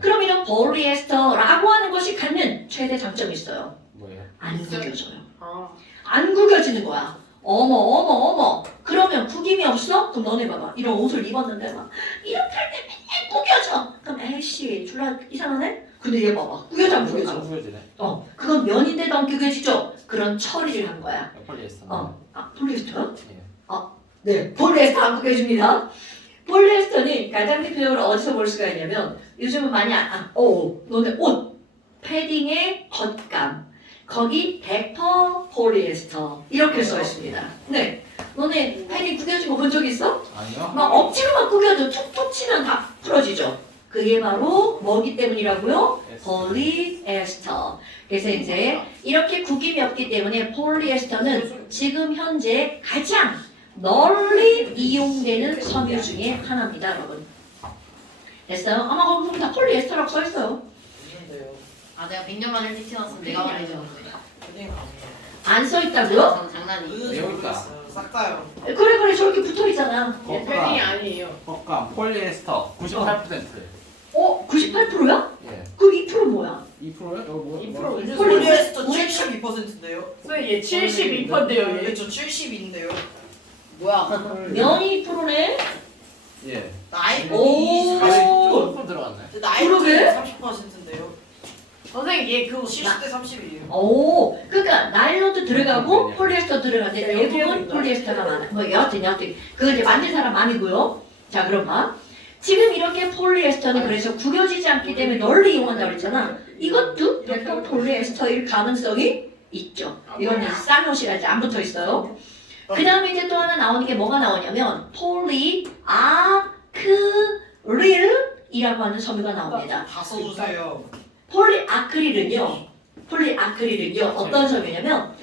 그럼 이런 폴리에스터라고 하는 것이 갖는 최대 장점이 있어요. 뭐예요? 안 구겨져요. 아. 안 구겨지는 거야. 어머. 그러면 구김이 없어? 그럼 너네 봐봐. 이런 옷을 입었는데 막 이렇게 할 때 맨날 구겨져. 그럼 에이씨 졸라 이상하네? 근데 얘 봐봐. 구겨져 안 구겨져? 안 구겨지네. 그건 면인데도 안 구겨지죠? 그런 처리를 한 거야. 폴리에스터. 폴리에스터요? 예. 네. 폴리에스터 안 구겨집니다. 폴리에스터는 가장 대표적으로 어디서 볼 수가 있냐면 요즘은 많이 너네 옷 패딩의 겉감 거기 100% 폴리에스터 이렇게 써 있습니다. 네. 너네 패딩 구겨진 거 본 적 있어? 아니요. 막 억지로만 구겨도 툭툭 치면 다 풀어지죠. 그게 바로 뭐기 때문이라고요? 폴리에스터. 그래서 이제 이렇게 구김이 없기 때문에 폴리에스터는 지금 현재 가장 널리 이용되는 섬유 중에 하나입니다, 여러분. 됐어요? 아마 거기 보면 다 폴리에스터라고 써 있어요. 있는데요. 아 내가 100년 만에 일찍 태어났으면 내가 말해줬는데. 패딩 아니에요. 안 써 있다고요? 저는 장난이. 내용 있다. 싹 다요. 그래 저렇게 붙어 있잖아. 얘 패딩이 아니에요. 겉감 폴리에스터 98%. 98%야? 예. 그럼 2% 뭐야? 2%요? 이거 뭐? 2%. 폴리에스터 우리- 72%인데요. 선생님 얘 72%인데요. 얘. 그렇죠. 70인데요. 뭐야? 면이 2%네? 예. 나이론이 오. 40%. 조금 들어갔네. 나이론이 그러게? 30%인데요. 선생님 얘 그거 70대 30이에요. 오, 그러니까 나일론도 들어가고 네. 폴리에스터 들어가는데 네, 대부분 여기는 폴리에스터가 많아. 뭐 여하튼 그거 이제 만든 사람 아니고요. 자, 그럼 봐. 지금 이렇게 폴리에스터는 그래서 구겨지지 않기 때문에 널리 이용한다고 그랬잖아. 이것도 약간 폴리에스터일 가능성이 있죠. 이건 이제 싼 옷이라 이제 안 붙어 있어요. 그 다음에 이제 또 하나 나오는 게 뭐가 나오냐면 폴리아크릴이라고 하는 섬유가 나옵니다. 다 써주세요. 폴리아크릴은요 어떤 섬유냐면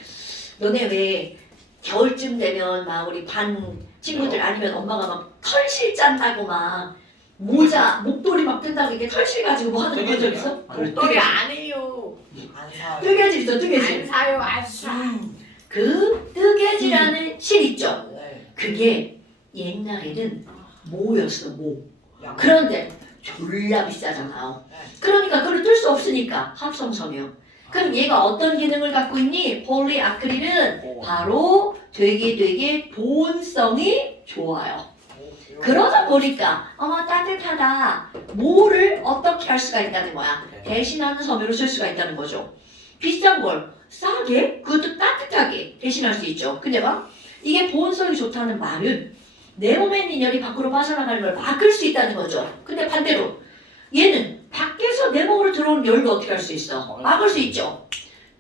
너네 왜 겨울쯤 되면 막 우리 반 친구들 아니면 엄마가 막 털실 짠다고 막 모자 목도리 막 뜬다고 이렇게 털실 가지고 뭐 하는 거 본 적 있어? 목도리 안 해요. 안 사요. 뜨개질 있어 안 뜨개질. 사요 안 사. 그 뜨개질하는 실 있죠. 네. 그게 옛날에는 모였어 모. 양. 그런데 졸라 비싸잖아요. 네. 그러니까 그걸 뜰 수 없으니까 합성섬유. 그럼 얘가 어떤 기능을 갖고 있니? 폴리아크릴은 바로 되게 보온성이 좋아요. 그러다 보니까 따뜻하다. 뭐를 어떻게 할 수가 있다는 거야. 대신하는 섬유로 쓸 수가 있다는 거죠. 비싼 걸 싸게 그것도 따뜻하게 대신할 수 있죠. 근데 봐. 이게 보온성이 좋다는 말은 내 몸에 있는 열이 밖으로 빠져나가는 걸 막을 수 있다는 거죠. 근데 반대로 얘는 밖에서 내 몸으로 들어오는 열도 어떻게 할 수 있어? 막을 수 있죠.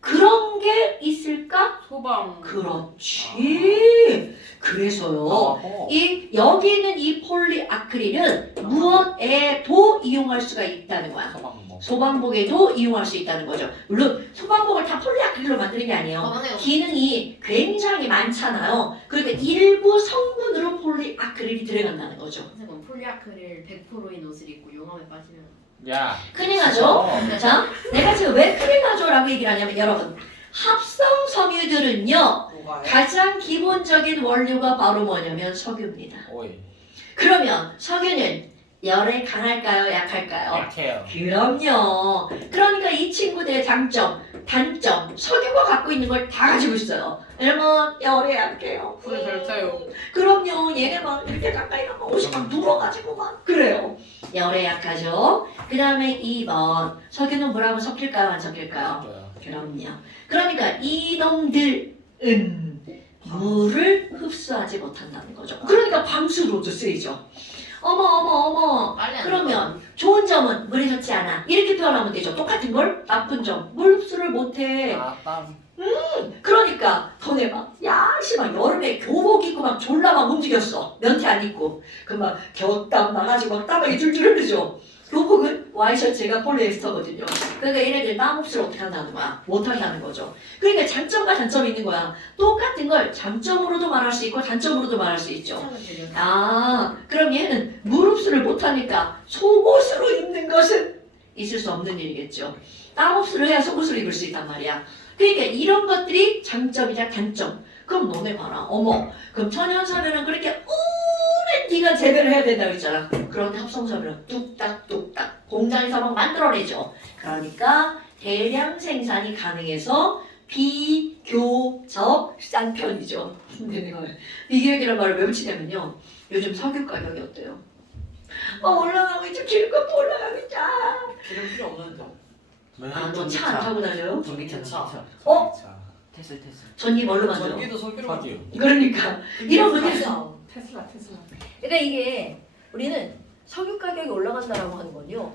그런 게 있을까? 소방. 그렇지. 그래서요. 여기 있는 이 폴리아크릴은 무엇에도 이용할 수가 있다는 거야. 소방복에도 이용할 수 있다는 거죠. 물론 소방복을 다 폴리아크릴로 만드는 게 아니에요. 기능이 굉장히 많잖아요. 그러니까 일부 성분으로 폴리아크릴이 들어간다는 거죠. 선생님 폴리아크릴 100%인 옷을 입고 용암에 빠지면 야. 큰일 나죠? 자, 내가 지금 왜 큰일 나죠라고 얘기를 하냐면 여러분 합성 섬유들은요 뭐가요? 가장 기본적인 원료가 바로 뭐냐면 석유입니다. 오이. 그러면 석유는 열에 강할까요? 약할까요? 약해요. 그럼요. 그러니까 이 친구들의 장점, 단점, 석유가 갖고 있는 걸 다 가지고 있어요. 여러분 열에 약해요. 불을 잘 타요. 그럼요. 얘네 막 이렇게 가까이 가면 옷이 막 누워가지고 막 그래요. 열에 약하죠. 그 다음에 2번 석유는 물하고 섞일까요? 안 섞일까요? 그럼요. 그러니까 이놈들은 물을 흡수하지 못한다는 거죠. 그러니까 방수로도 쓰이죠. 어머 빨리 안 그러면 좋은 점은 물에 젖지 않아 이렇게 표현하면 되죠. 똑같은 걸 나쁜 점 물 흡수를 못해. 땀. 그러니까 너네 야 씨발 여름에 교복 입고 막 졸라 막 움직였어. 면티 안 입고 그 막 겨땀 나가지고 막 땀이 줄줄 흐르죠. 교복은 와이셔츠가 폴리에스터거든요. 그러니까 얘네들 땀 흡수를 어떻게 한다는 거야? 못한다는 거죠. 그러니까 장점과 단점이 있는 거야. 똑같은 걸 장점으로도 말할 수 있고 단점으로도 말할 수 있죠. 그럼 얘는 물 흡수를 못하니까 속옷으로 입는 것은 있을 수 없는 일이겠죠. 땀 흡수를 해야 속옷으로 입을 수 있단 말이야. 그러니까 이런 것들이 장점이자 단점. 그럼 너네 봐라. 어머, 그럼 천연섬유는 그렇게 오랜 기간 재배를 해야 된다고 했잖아. 그런데 합성섬유는 뚝딱뚝딱 공장에서 막 만들어내죠. 그러니까 대량 생산이 가능해서 비교적 싼 편이죠. 근데 내가 비교적이라는 말을 왜 붙이냐면요. 요즘 석유 가격이 어때요? 올라가고 있죠. 기름값도 올라가고 있죠. 기름 필요 없는데. 너 차 안 타고 다녀요? 전기차. 어? 테슬. 전기 뭘로 만들어? 전기도 석유로. 석유. 그러니까 이런 분들 테슬라. 그러니까 이게 우리는 석유 가격이 올라간다라고 하는 건요.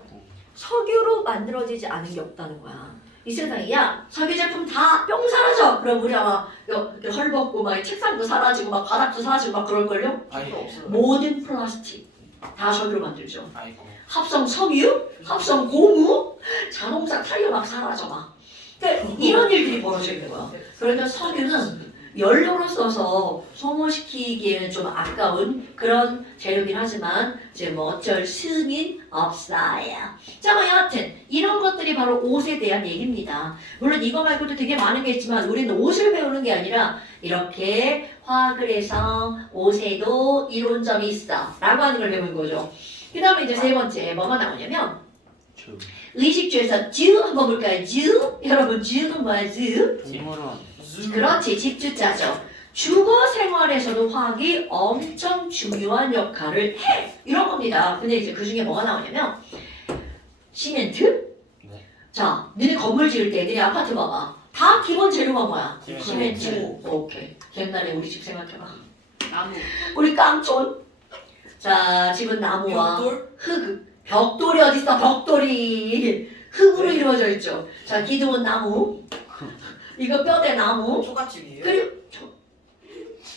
석유로 만들어지지 않은 게 없다는 거야. 이 세상에 야 석유 제품 다 뿅 사라져. 그럼 우리 아마 헐벗고 막 책상도 사라지고 막 바닥도 사라지고 막 그럴걸요? 필요 없어요. 모든 플라스틱 다 석유로 만들죠. 아이고. 합성 석유, 합성 고무, 자동차 타이어 막 사라져 막. 그러니까 이런 일들이 벌어지는 거야. 그러니까 석유는 연료로 써서 소모시키기에는 좀 아까운 그런 재료긴 하지만 이제 뭐 어쩔 수는 없어요. 자, 뭐 여하튼 이런 것들이 바로 옷에 대한 얘기입니다. 물론 이거 말고도 되게 많은 게 있지만 우리는 옷을 배우는 게 아니라 이렇게 화학을 해서 옷에도 이론점이 있어 라고 하는 걸 배우는 거죠. 그 다음에 이제 세 번째 뭐가 나오냐면 의식주에서 주 한번 볼까요? 주? 여러분 주는 뭐야? 주? 지물은 그렇지, 집주자죠. 주거 생활에서도 화학이 엄청 중요한 역할을 해. 이런 겁니다. 근데 이제 그 중에 뭐가 나오냐면 시멘트, 네. 자, 니네 건물 지을 때, 니네 아파트 봐봐. 다 기본 재료가 뭐야? 시멘트. 시멘트. 오케이. 옛날에 우리 집 생각해봐. 나무. 우리 깡촌. 자, 집은 나무와 벽돌? 흙. 벽돌이 어딨어? 벽돌이. 흙으로 이루어져 있죠. 자, 기둥은 나무. 이거 뼈대 나무. 초가집이에요? 그리고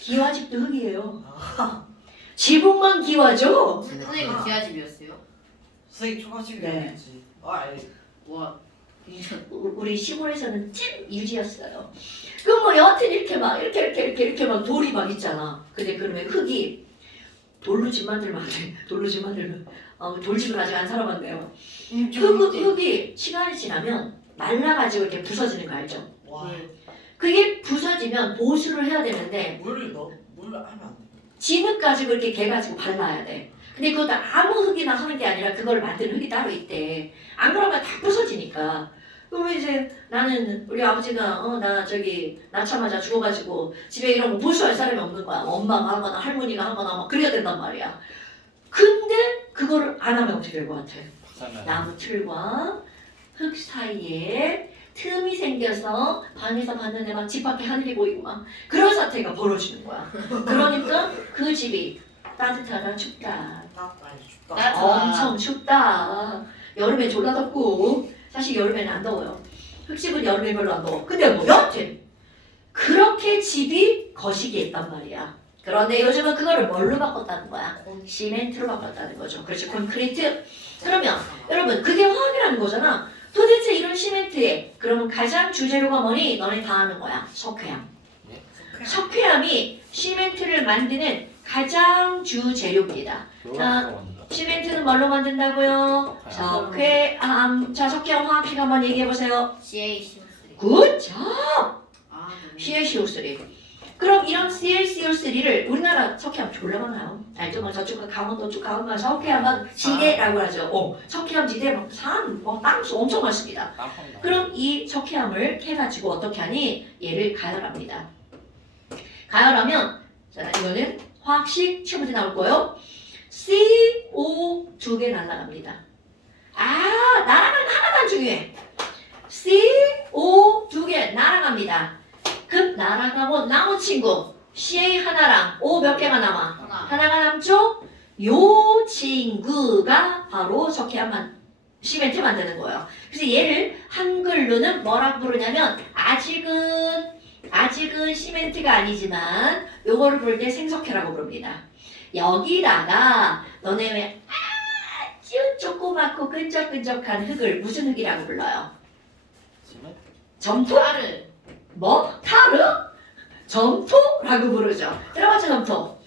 기와집도 흙이에요. 지붕만 기와죠? 선생님은 기아집이었어요? 선생님 초가집이 네. 뭐지? 아니 와. 인천. 우리 시골에서는 찐 유지였어요. 그럼 뭐 여하튼 이렇게 막 이렇게 막 돌이 막 있잖아. 근데 그러면 흙이 돌로 집 만들면 안 돼. 돌로 집 만들면 돌집은 아직 안 살아봤네요. 흙이 시간이 지나면 말라가지고 이렇게 부서지는 거 알죠? 와 그게 부서지면 보수를 해야 되는데 물을 넣어? 물 하면 안 돼. 진흙 가지고 이렇게 개 가지고 발라야 돼. 근데 그것도 아무 흙이나 하는 게 아니라 그걸 만드는 흙이 따로 있대. 안 그러면 다 부서지니까. 그러면 이제 나는 우리 아버지가 나 저기 낳자마자 죽어가지고 집에 이런 거 보수할 사람이 없는 거야. 엄마가 하거나 할머니가 하거나 막 그래야 된단 말이야. 근데 그거를 안 하면 어떻게 될 것 같아? 박사면. 나무 틀과 흙 사이에 틈이 생겨서 방에서 봤는데 막 집 밖에 하늘이 보이고 막 그런 사태가 벌어지는 거야. 그러니까 그 집이 따뜻하다 춥다. 아니 춥다. 따뜻하다. 엄청 춥다. 여름에 졸라 덥고 사실 여름에는 안 더워요. 흙집은 여름에 별로 안 더워. 근데 뭐 여튼 그렇게 집이 거시기했단 말이야. 그런데 요즘은 그거를 뭘로 바꿨다는 거야? 시멘트로 바꿨다는 거죠. 그렇지, 콘크리트. 그러면 여러분 그게 화학이라는 거잖아. 도대체 이런 시멘트에 그러면 가장 주재료가 뭐니? 너네 다 아는 거야. 석회암. 석회암이 시멘트를 만드는 가장 주재료입니다. 시멘트는 뭘로 만든다고요? 석회암. 자, 석회암 화학식 한번 얘기해보세요. CaCO3. 굿잡! 아, 너무. CaCO3. 그럼 이런 CaCO3를 우리나라 석회암 졸라 많아요. 알죠? 막 저쪽 강원도 쪽 가면 석회암 지대라고 하죠. 석회암 지대 막 산, 땅수 엄청 많습니다. 그럼 이 석회암을 해가지고 어떻게 하니? 얘를 가열합니다. 가열하면 자 이거는 화학식 시험문제 나올 거예요. CO 두 개 날아갑니다. 날아가는 하나만 중요해. CO 두 개 날아갑니다. 그 날아가고 나무 친구 CA 하나랑 O 몇 개가 남아? 하나. 하나가 남죠? 요 친구가 바로 석회암 시멘트 만드는 거예요. 그래서 얘를 한글로는 뭐라고 부르냐면 아직은 시멘트가 아니지만 요거를 부를 때 생석회라고 부릅니다. 여기다가 너네 왜 아주 조그맣고 끈적끈적한 흙을 무슨 흙이라고 불러요? 점토? 타르. 뭐? 타르? 점토라고 부르죠. 들어봤죠, 점토?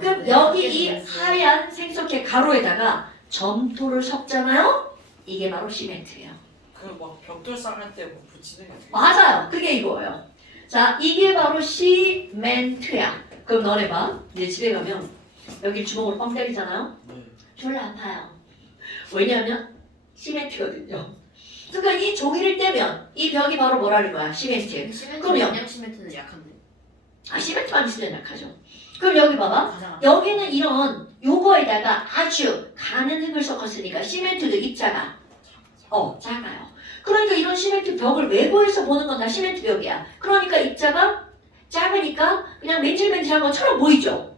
그럼 여기 이 하얀 생석회 가루에다가 점토를 섞잖아요? 이게 바로 시멘트예요. 그 막 벽돌 할 때 뭐 붙이는 게 되게 맞아요. 그게 이거예요. 자, 이게 바로 시멘트야. 그럼 너네 봐. 내 집에 가면 여기 주먹으로 뻥 때리잖아요? 네. 졸라 아파요. 왜냐하면 시멘트거든요. 그러니까 이 종이를 떼면 이 벽이 바로 뭐라는 거야? 시멘트. 시멘트 그럼요. 그냥 시멘트는 약한데. 시멘트만 있으면 약하죠. 그럼 여기 봐봐. 가장 여기는 이런 요거에다가 아주 가는 흙을 섞었으니까 시멘트도 입자가 작아요. 그러니까 이런 시멘트 벽을 외부에서 보는 건 다 시멘트 벽이야. 그러니까 입자가 작으니까 그냥 맨질맨질한 것처럼 보이죠.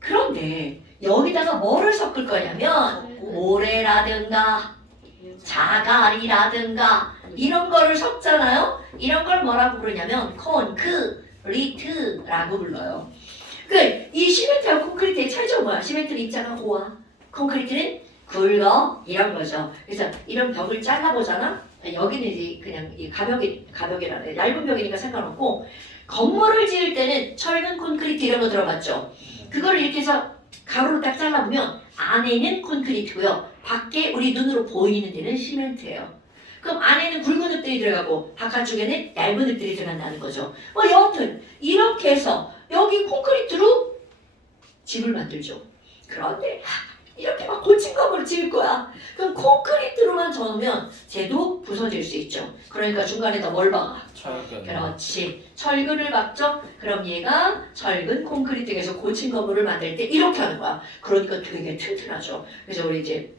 그런데 여기다가 뭐를 섞을 거냐면 모래라든가 자갈이라든가 이런 거를 섞잖아요. 이런 걸 뭐라고 부르냐면 콘크리트라고 불러요. 이 시멘트하고 콘크리트의 차이점은 뭐야? 시멘트는 입자가 고와, 콘크리트는 굵어 이런 거죠. 그래서 이런 벽을 잘라보잖아. 여기는 이제 그냥 이 가벽이라 얇은 벽이니까 상관없고 건물을 지을 때는 철근 콘크리트 이런 거 들어봤죠? 그거를 이렇게 해서 가로로 딱 잘라보면 안에는 콘크리트고요. 밖에 우리 눈으로 보이는 데는 시멘트예요. 그럼 안에는 굵은 흙들이 들어가고 바깥쪽에는 얇은 흙들이 들어간다는 거죠. 여하튼 이렇게 해서 여기 콘크리트로 집을 만들죠. 그런데 이렇게 막 고친 건물을 지을 거야. 그럼 콘크리트로만 저으면 쟤도 부서질 수 있죠. 그러니까 중간에다 뭘 박아? 그렇지. 철근을 박죠. 그럼 얘가 철근 콘크리트에서 고친 건물을 만들 때 이렇게 하는 거야. 그러니까 되게 튼튼하죠. 그래서 우리 이제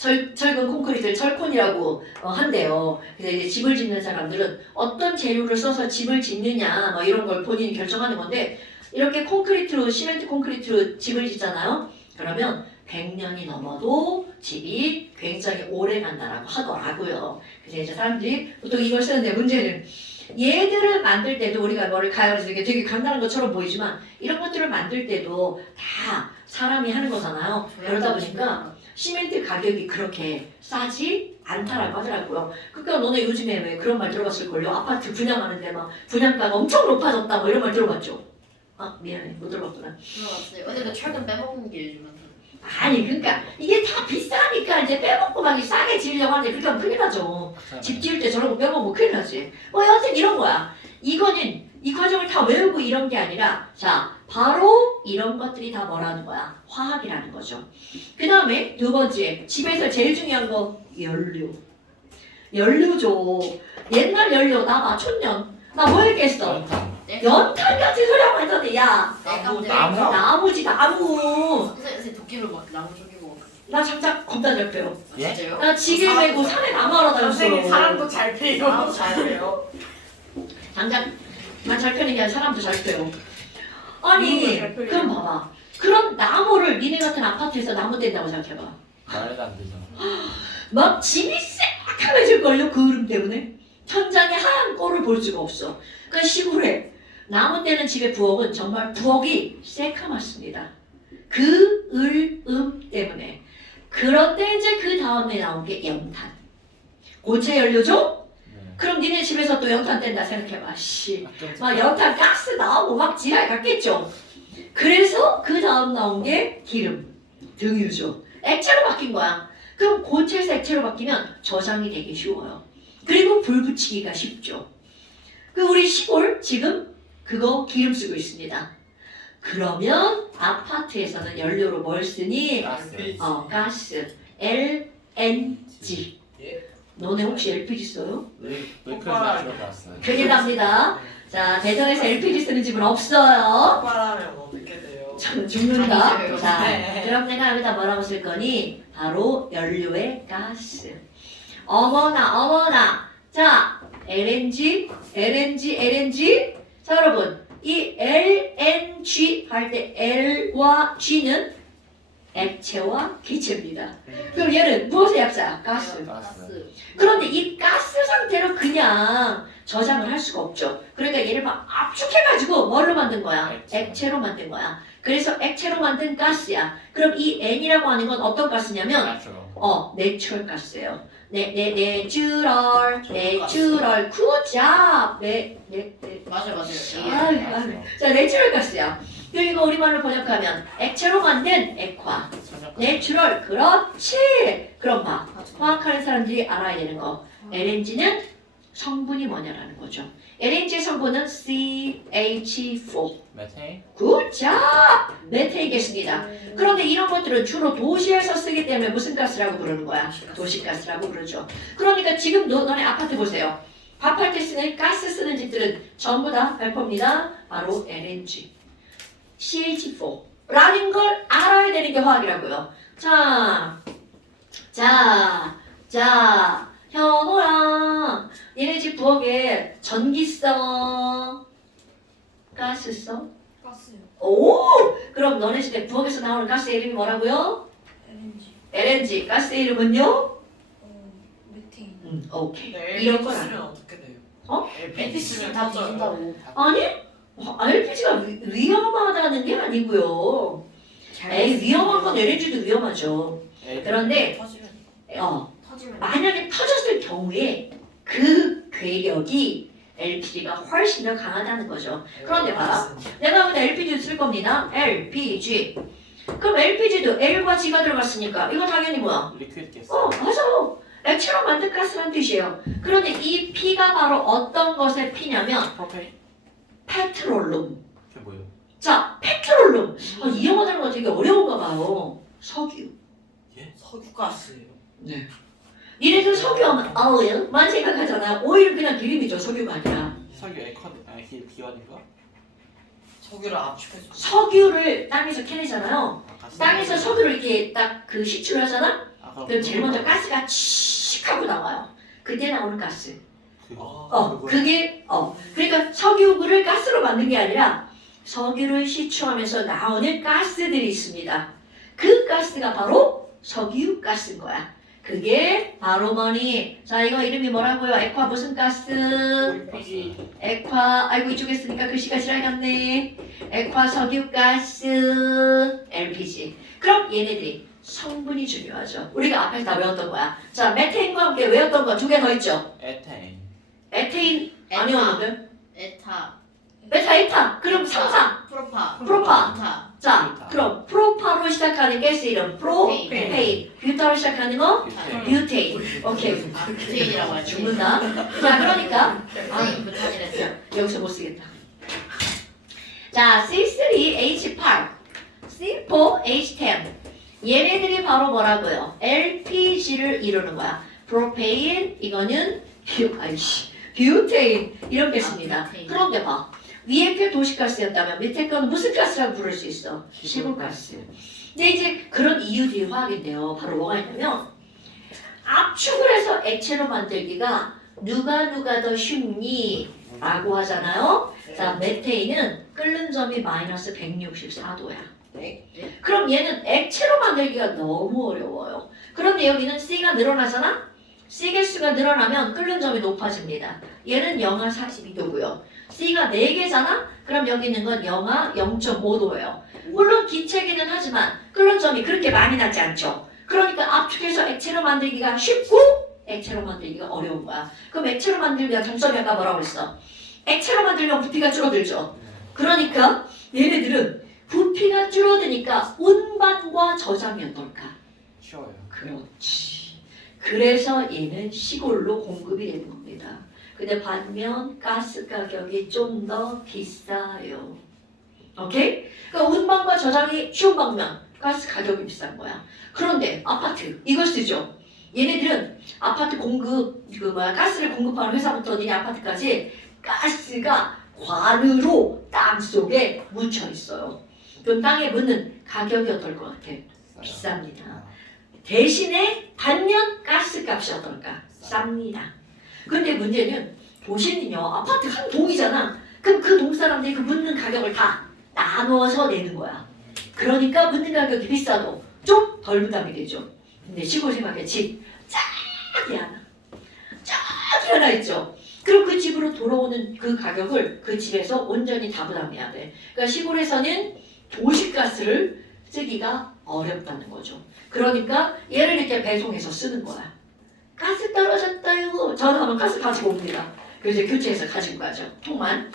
철근 콘크리트를 철콘이라고 한대요. 근데 이제 집을 짓는 사람들은 어떤 재료를 써서 집을 짓느냐 뭐 이런 걸 본인이 결정하는 건데 이렇게 콘크리트로 시멘트 콘크리트로 집을 짓잖아요. 그러면 100년이 넘어도 집이 굉장히 오래 간다라고 하더라고요. 그래서 이제 사람들이 보통 이걸 쓰는데 문제는 얘들을 만들 때도 우리가 뭐를 가열해서 이게 되게 간단한 것처럼 보이지만 이런 것들을 만들 때도 다 사람이 하는 거잖아요. 그러다 보니까 시멘트 가격이 그렇게 싸지 않다라고 하더라고요. 그러니까 너네 요즘에 왜 그런 말 들어봤을걸요? 아파트 분양하는데 막 분양가가 엄청 높아졌다 뭐 이런 말 들어봤죠? 아 미안해 못 들어봤구나. 들어봤어요. 근데 그 철근 빼먹는 게 요즘은. 아니 그러니까 이게 다 비싸니까 이제 빼먹고 막 싸게 지으려고 하는데 그렇게 하면 큰일 나죠. 집 지을 때 저런 거 빼먹으면 큰일 나지. 뭐 여튼 이런 거야. 이거는 이 과정을 다 외우고 이런 게 아니라 자 바로 이런 것들이 다 뭐라는 거야? 화학이라는 거죠. 그 다음에 두 번째 집에서 제일 중요한 거 연료. 연료죠. 옛날 연료 나봐 촌년 나 뭐 했겠어? 연탄 같은 소리 하고 했더니 야 나무. 나무지 나무. 선생님 도끼로 막 나무 쪼개고. 나 장작 겁나 잘 빼요. 예? 진짜요? 나 지게 메고 산에 나무하러 선생님 다녔어. 사람도 잘 패요. 나도 잘해요. 장작만 잘 펴는 게 아니라 사람도 잘 펴요. 아니 잘 펴요. 그럼 봐봐. 그럼 나무를 니네 같은 아파트에서 나무 뗀다고 생각해봐. 말도 안 되죠. 막 집이 새카매질걸요 그 흐름 때문에. 천장에 하얀 꼴을 볼 수가 없어. 그러니까 시골에 나무 떼는 집의 부엌은 정말 부엌이 새카맣습니다. 그 을음 때문에. 그런데 이제 그 다음에 나온 게 연탄. 고체 연료죠? 네. 그럼 니네 집에서 또 연탄 뗀다 생각해봐. 씨. 막 아, 연탄 가스 나오고 막 지랄 갔겠죠. 그래서 그 다음 나온 게 기름, 등유죠. 액체로 바뀐 거야. 그럼 고체에서 액체로 바뀌면 저장이 되게 쉬워요. 그리고 불 붙이기가 쉽죠. 그 우리 시골 지금 그거 기름 쓰고 있습니다. 그러면 아파트에서는 연료로 뭘 쓰니? 가스. 가스. LNG. 예? 너네 혹시 LPG 써요? 왜 그런 말 들어봤어요? 큰일 납니다. 자, 대전에서 LPG 쓰는 집은 없어요. 폭발하면 어떻게 돼요? 죽는다. 아니죠. 자, 네. 그럼 내가 여기다 뭐라고 쓸 거니? 바로 연료의 가스. 어머나. 자, LNG. 자, 여러분. 이 LNG 할 때 L와 G는 액체와 기체입니다. 그럼 얘는 무엇의 약자야? 가스. 가스. 그런데 이 가스 상태로 그냥 저장을 할 수가 없죠. 그러니까 얘를 막 압축해가지고 뭘로 만든 거야? 액체로 만든 거야. 그래서 액체로 만든 가스야. 그럼 이 N이라고 하는 건 어떤 가스냐면 맞죠. 내추럴 가스예요. 내추럴 굿잡. 맞아요. 자, 내추럴 가스야. 그리고 우리말로 번역하면 액체로 만든 액화. 내추럴, 그렇지. 그럼 봐. 화학하는 사람들이 알아야 되는 거. LNG는 성분이 뭐냐라는 거죠. LNG의 성분은 CH4. 메테인? 굿잡! 메테이겠습니다. 그런데 이런 것들은 주로 도시에서 쓰기 때문에 무슨 가스라고 부르는 거야? 도시가스라고 부르죠. 그러니까 지금 너네 아파트 보세요. 밥할 때 쓰는 가스 쓰는 집들은 전부 다 발표입니다. 바로 LNG. CH4라는 걸 알아야 되는 게 화학이라고요. 자, 현호야, 얘네 집 부엌에 전기 써? 가스 써? 가스요. 오! 그럼 너네 집에 부엌에서 나오는 가스 이름이 뭐라고요? LNG. LNG. 가스 이름은요? 메테인. 오케이. 네, 이런 LPG 건 쓰면 알아. 어떻게 돼요? 어? LPG 쓰면 다 터져요. 뒤진다고. 아니? LPG가 위험하다는 게 아니고요. 에이, 위험한 건 LNG도 위험하죠. 그런데 터지면 터지면. 만약에 터졌을 경우에 그 괴력이 LPG가 훨씬 더 강하다는 거죠. 그런데 봐라. 내가 오늘 LPG 쓸 겁니다. LPG. 그럼 LPG도 L과 G가 들어갔으니까 이거 당연히 뭐야? 리퀴드 가스. 맞아. 액체로 만든 가스란 뜻이에요. 그런데 이 P가 바로 어떤 것의 P냐면 프로페인? 페트롤룸. 그게 뭐예요? 자, 페트롤룸. 이 영어 들은 거 되게 어려운가 봐요. 석유. 석유가스예요. 네. 니네들 석유 하면 오일만 생각하잖아. 오일 그냥 기름이죠. 석유가 아니라. 석유 에컨 기관인가? 석유를 압축해서. 석유를 땅에서 캐내잖아요. 가스. 땅에서 석유를 이렇게 딱 그 시추를 하잖아. 그럼 제일 먼저 가스가 칙 하고 나와요. 그때 나오는 가스. 그러니까 석유를 가스로 만든 게 아니라 석유를 시추하면서 나오는 가스들이 있습니다. 그 가스가 바로 석유가스인 거야. 그게 바로 뭐니? 자, 이거 이름이 뭐라고요? 액화 무슨 가스? 액화, 아이고 이쪽에 쓰니까 글씨가 지나갔네. 액화 석유가스 LPG. 그럼 얘네들이 성분이 중요하죠. 우리가 앞에서 다 외웠던 거야. 자, 메테인과 함께 외웠던 거 두 개 더 있죠. 에테인. 에테인 에타. 아니었는데? 에타. 메타에타. 그럼 상상. 프로파. 프로파. 에타. 자, 그럼 프로파로 시작하는 가스 이름 프로페인. 뷰타로 시작하는 거 뷰테인. 뷰테인. 오케이. 뷰테인이라고 하지. 죽는다. 자, 그러니까 뷰테인 부탄이랬어. 여기서 못 쓰겠다. 자, C3H8, C4H10. 얘네들이 바로 뭐라고요? LPG를 이루는 거야. 프로페인, 이거는 뷰테인 이렇게 씁니다. 뷰테인. 그런데 봐. 위에 게 도시가스였다면 밑에 건 무슨 가스라고 부를 수 있어? 시골가스. 근데 이제 그런 이유들이 화학인데요. 바로 뭐가 있냐면 압축을 해서 액체로 만들기가 누가 더 쉽니? 라고 하잖아요. 자, 메테인은 끓는 점이 마이너스 164도야. 그럼 얘는 액체로 만들기가 너무 어려워요. 그런데 여기는 C가 늘어나잖아? C 개수가 늘어나면 끓는 점이 높아집니다. 얘는 영하 42도고요. C가 4개잖아? 그럼 여기 있는 건 영하 0.5도예요. 물론 기체기는 하지만 끓는 점이 그렇게 많이 나지 않죠. 그러니까 압축해서 액체로 만들기가 쉽고 액체로 만들기가 어려운 거야. 그럼 액체로 만들기가 장점이 아까 뭐라고 했어? 액체로 만들면 부피가 줄어들죠. 그러니까 얘네들은 부피가 줄어드니까 운반과 저장이 어떨까? 쉬워요. 그렇지. 그래서 얘는 시골로 공급이 되는 겁니다. 근데 반면 가스 가격이 좀 더 비싸요. 오케이? 그러니까 운반과 저장이 쉬운 방면 가스 가격이 비싼 거야. 그런데 아파트 이걸 쓰죠. 얘네들은 아파트 공급 가스를 공급하는 회사부터 니네 아파트까지 가스가 관으로 땅 속에 묻혀 있어요. 그럼 땅에 묻는 가격이 어떨 것 같아? 비쌉니다. 대신에 반면 가스 값이 어떨까? 쌉니다. 근데 문제는 도시는요 아파트 한 동이잖아. 그럼 그 동 사람들이 그 묻는 가격을 다 나눠서 내는 거야. 그러니까 묻는 가격이 비싸도 좀 덜 부담이 되죠. 근데 시골 생각에 집 저기 하나 있죠. 그럼 그 집으로 돌아오는 그 가격을 그 집에서 온전히 다 부담해야 돼. 그러니까 시골에서는 도시가스를 쓰기가 어렵다는 거죠. 그러니까 얘를 이렇게 배송해서 쓰는 거야. 가스 떨어졌다요. 전화하면 가스 가지고 옵니다. 그래서 교체해서 가지고 가죠. 통만.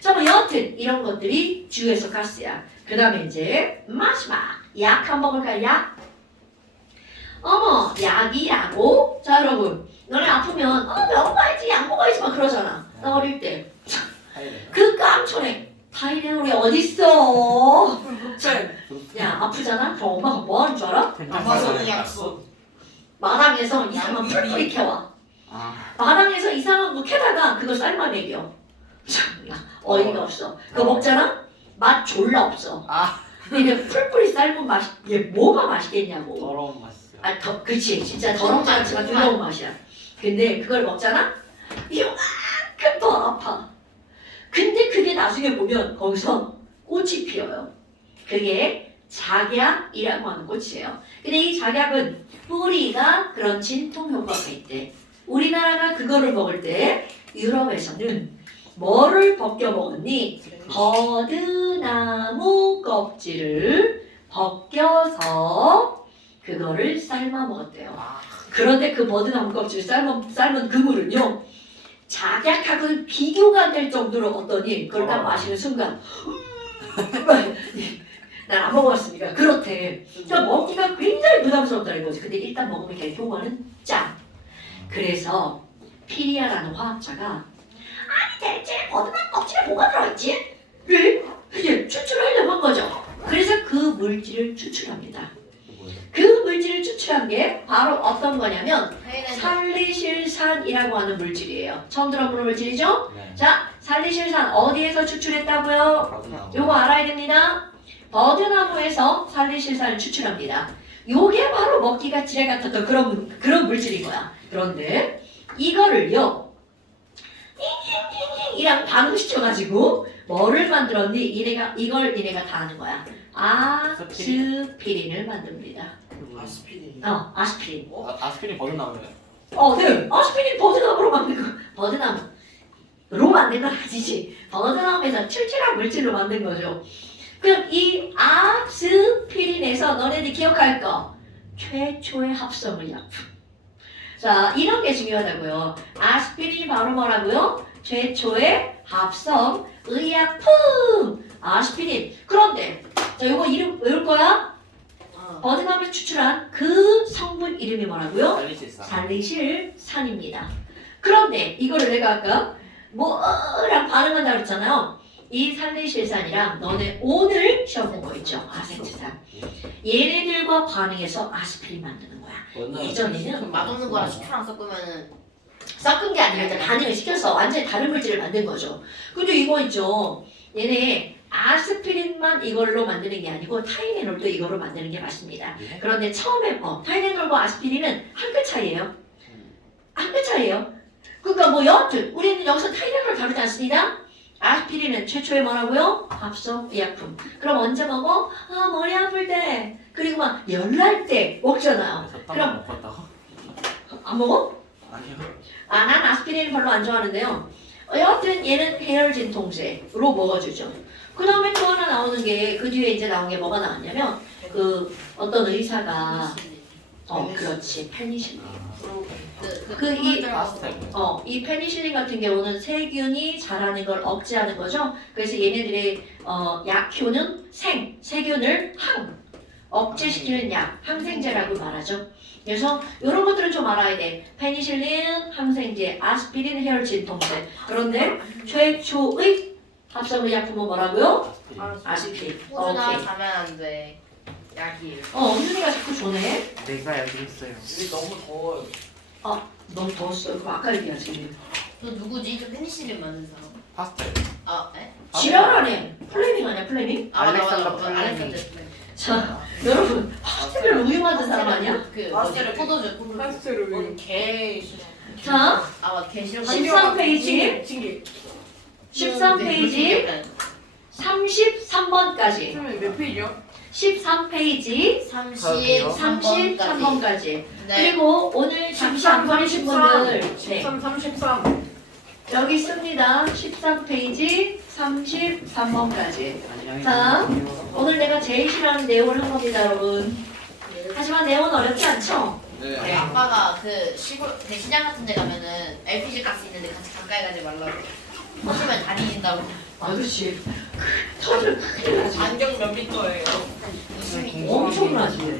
자, 뭐 여하튼 이런 것들이 주에서 가스야. 그 다음에 이제 마지막 약 한번 볼까요? 약. 어머, 약이라고? 자, 여러분. 너네 아프면 병원 가야지, 약 먹어야지 막 그러잖아. 나 어릴 때. 그 깜촌에 타이레놀이 어딨어? 야, 아프잖아? 그럼 엄마가 뭐 하는 줄 알아? 아마존 약속. 마당에서 이상한 풀뿌리 캐와. 마당에서 이상한 거 캐다가 그거 삶아 먹여. 참나 어이가 없어. 그거 먹잖아? 맛 졸라 없어. 근데 풀뿌리 삶은 맛이 얘 뭐가 맛있겠냐고. 더러운 맛이죠. 그치 진짜 더러운 맛이지만 더러운 맛이야. 근데 그걸 먹잖아? 이만큼 더 아파. 근데 그게 나중에 보면 거기서 꽃이 피어요. 그게 작약이라고 하는 꽃이에요. 근데 이 작약은 뿌리가 그런 진통 효과가 있대. 우리나라가 그거를 먹을 때 유럽에서는 뭐를 벗겨 먹었니? 버드나무 껍질을 벗겨서 그거를 삶아 먹었대요. 그런데 그 버드나무 껍질을 삶은 그 물은요 작약하고는 비교가 될 정도로 어떠니 그걸 딱 마시는 순간 난 안 먹어봤으니까 그렇대. 그러니까 먹기가 굉장히 부담스럽다는 거지. 근데 일단 먹으면 걔 효과는 짱. 그래서 피리아라는 화학자가 아니 대체 버드나무 껍질에 뭐가 들어있지? 를 이제 추출하려고 한 거죠. 그래서 그 물질을 추출합니다. 그 물질을 추출한 게 바로 어떤 거냐면 살리실산이라고 하는 물질이에요. 처음 들어보는 물질이죠? 네. 자, 살리실산 어디에서 추출했다고요? 버드나무. 요거 알아야 됩니다. 버드나무에서 살리실산을 추출합니다. 요게 바로 먹기가 지뢰 같았던 그런 물질인 거야. 그런데 이거를요 이랑 반응시켜가지고 뭐를 만들었니? 이걸 얘네가 다 하는 거야. 아스피린을 만듭니다. 아스피린. 아스피린. 아스피린 버전 나오네요. 네. 아스피린 버드나무로 만든 거. 버드나무로 만든 건 아니지. 버드나무에서 출출한 물질로 만든 거죠. 그럼 이 아스피린에서 너네들이 기억할 거 최초의 합성의약품. 자, 이런 게 중요하다고요. 아스피린이 바로 뭐라고요? 최초의 합성의약품. 아스피린. 그런데 자, 이거 이름 외울 거야? 버드나무에서 추출한 그 성분 이름이 뭐라고요? 살리실사. 살리실산입니다. 그런데 이거를 내가 아까 뭐랑 반응한다고 그랬잖아요. 이 살리실산이랑 너네 오늘 시험 본 거 있죠? 아세트산. 얘네들과 반응해서 아스피린 만드는 거야. 예전에는 맛없는 거랑 식초랑 섞으면은 섞은 게 아니라 이제 반응을 시켜서 완전히 다른 물질을 만든 거죠. 근데 이거 있죠. 얘네 아스피린만 이걸로 만드는 게 아니고 타이레놀도 이걸로 만드는 게 맞습니다. 예? 그런데 처음에 타이레놀과 아스피린은 한 끗 차이예요. 한 끗 차이예요. 그러니까 뭐 여하튼 우리는 여기서 타이레놀 다루지 않습니다. 아스피린은 최초의 뭐라고요? 합성의약품. 그럼 언제 먹어? 머리 아플 때 그리고 막 열날 때 먹잖아요. 그럼 먹었다고? 안 먹어? 아니요. 난 아스피린 별로 안 좋아하는데요. 여하튼 얘는 해열 진통제로 먹어주죠. 그 다음에 또 하나 나오는 게 그 뒤에 이제 나온 게 뭐가 나왔냐면 그 어떤 의사가 그렇지 페니실린. 이 페니실린 같은 경우는 세균이 자라는 걸 억제하는 거죠. 그래서 얘네들의 약효는 세균을 억제시키는 약, 항생제라고 말하죠. 그래서 이런 것들은 좀 알아야 돼. 페니실린, 항생제, 아스피린, 해열 진통제. 그런데 최초의 합성의약품은 뭐라고요? 아스피린. 호주나 오케이. 자면 안 돼. 약이에요. 은준이가 자꾸 전해. 내가 여기 있어요. 여기 너무 더워요. 너무 더웠어. 그거 아까 얘기하지. 너 누구지? 저 페니실린 만든 사람. 파스텔. 에? 지랄하네. 플레밍 아니야 플레밍? 알렉산더 플레밍. 플레밍. 자 여러분 파스텔을 우유 만든 사람 아니야? 그 파스텔을 포도주. 뭔 개. 자 걔 싫어. 13페이지 징계. 13페이지 33번까지 선생님 몇 페이지요? 13페이지 33번까지 네. 그리고 오늘 잠시 안 버리신 분들 네, 33. 여기 있습니다. 13페이지 33번까지 자 오늘 내가 제일 싫어하는 내용을 한 겁니다 여러분. 하지만 내용은 어렵지 않죠? 네. 아빠가 그 시골 대시장 같은 데 가면은 LPG 가스 있는데 같이 가까이 가지 말라고. 터지면 다니진다고. 그렇지. 터질 큰일 나지. 안경 몇 미터예요? 엄청나지.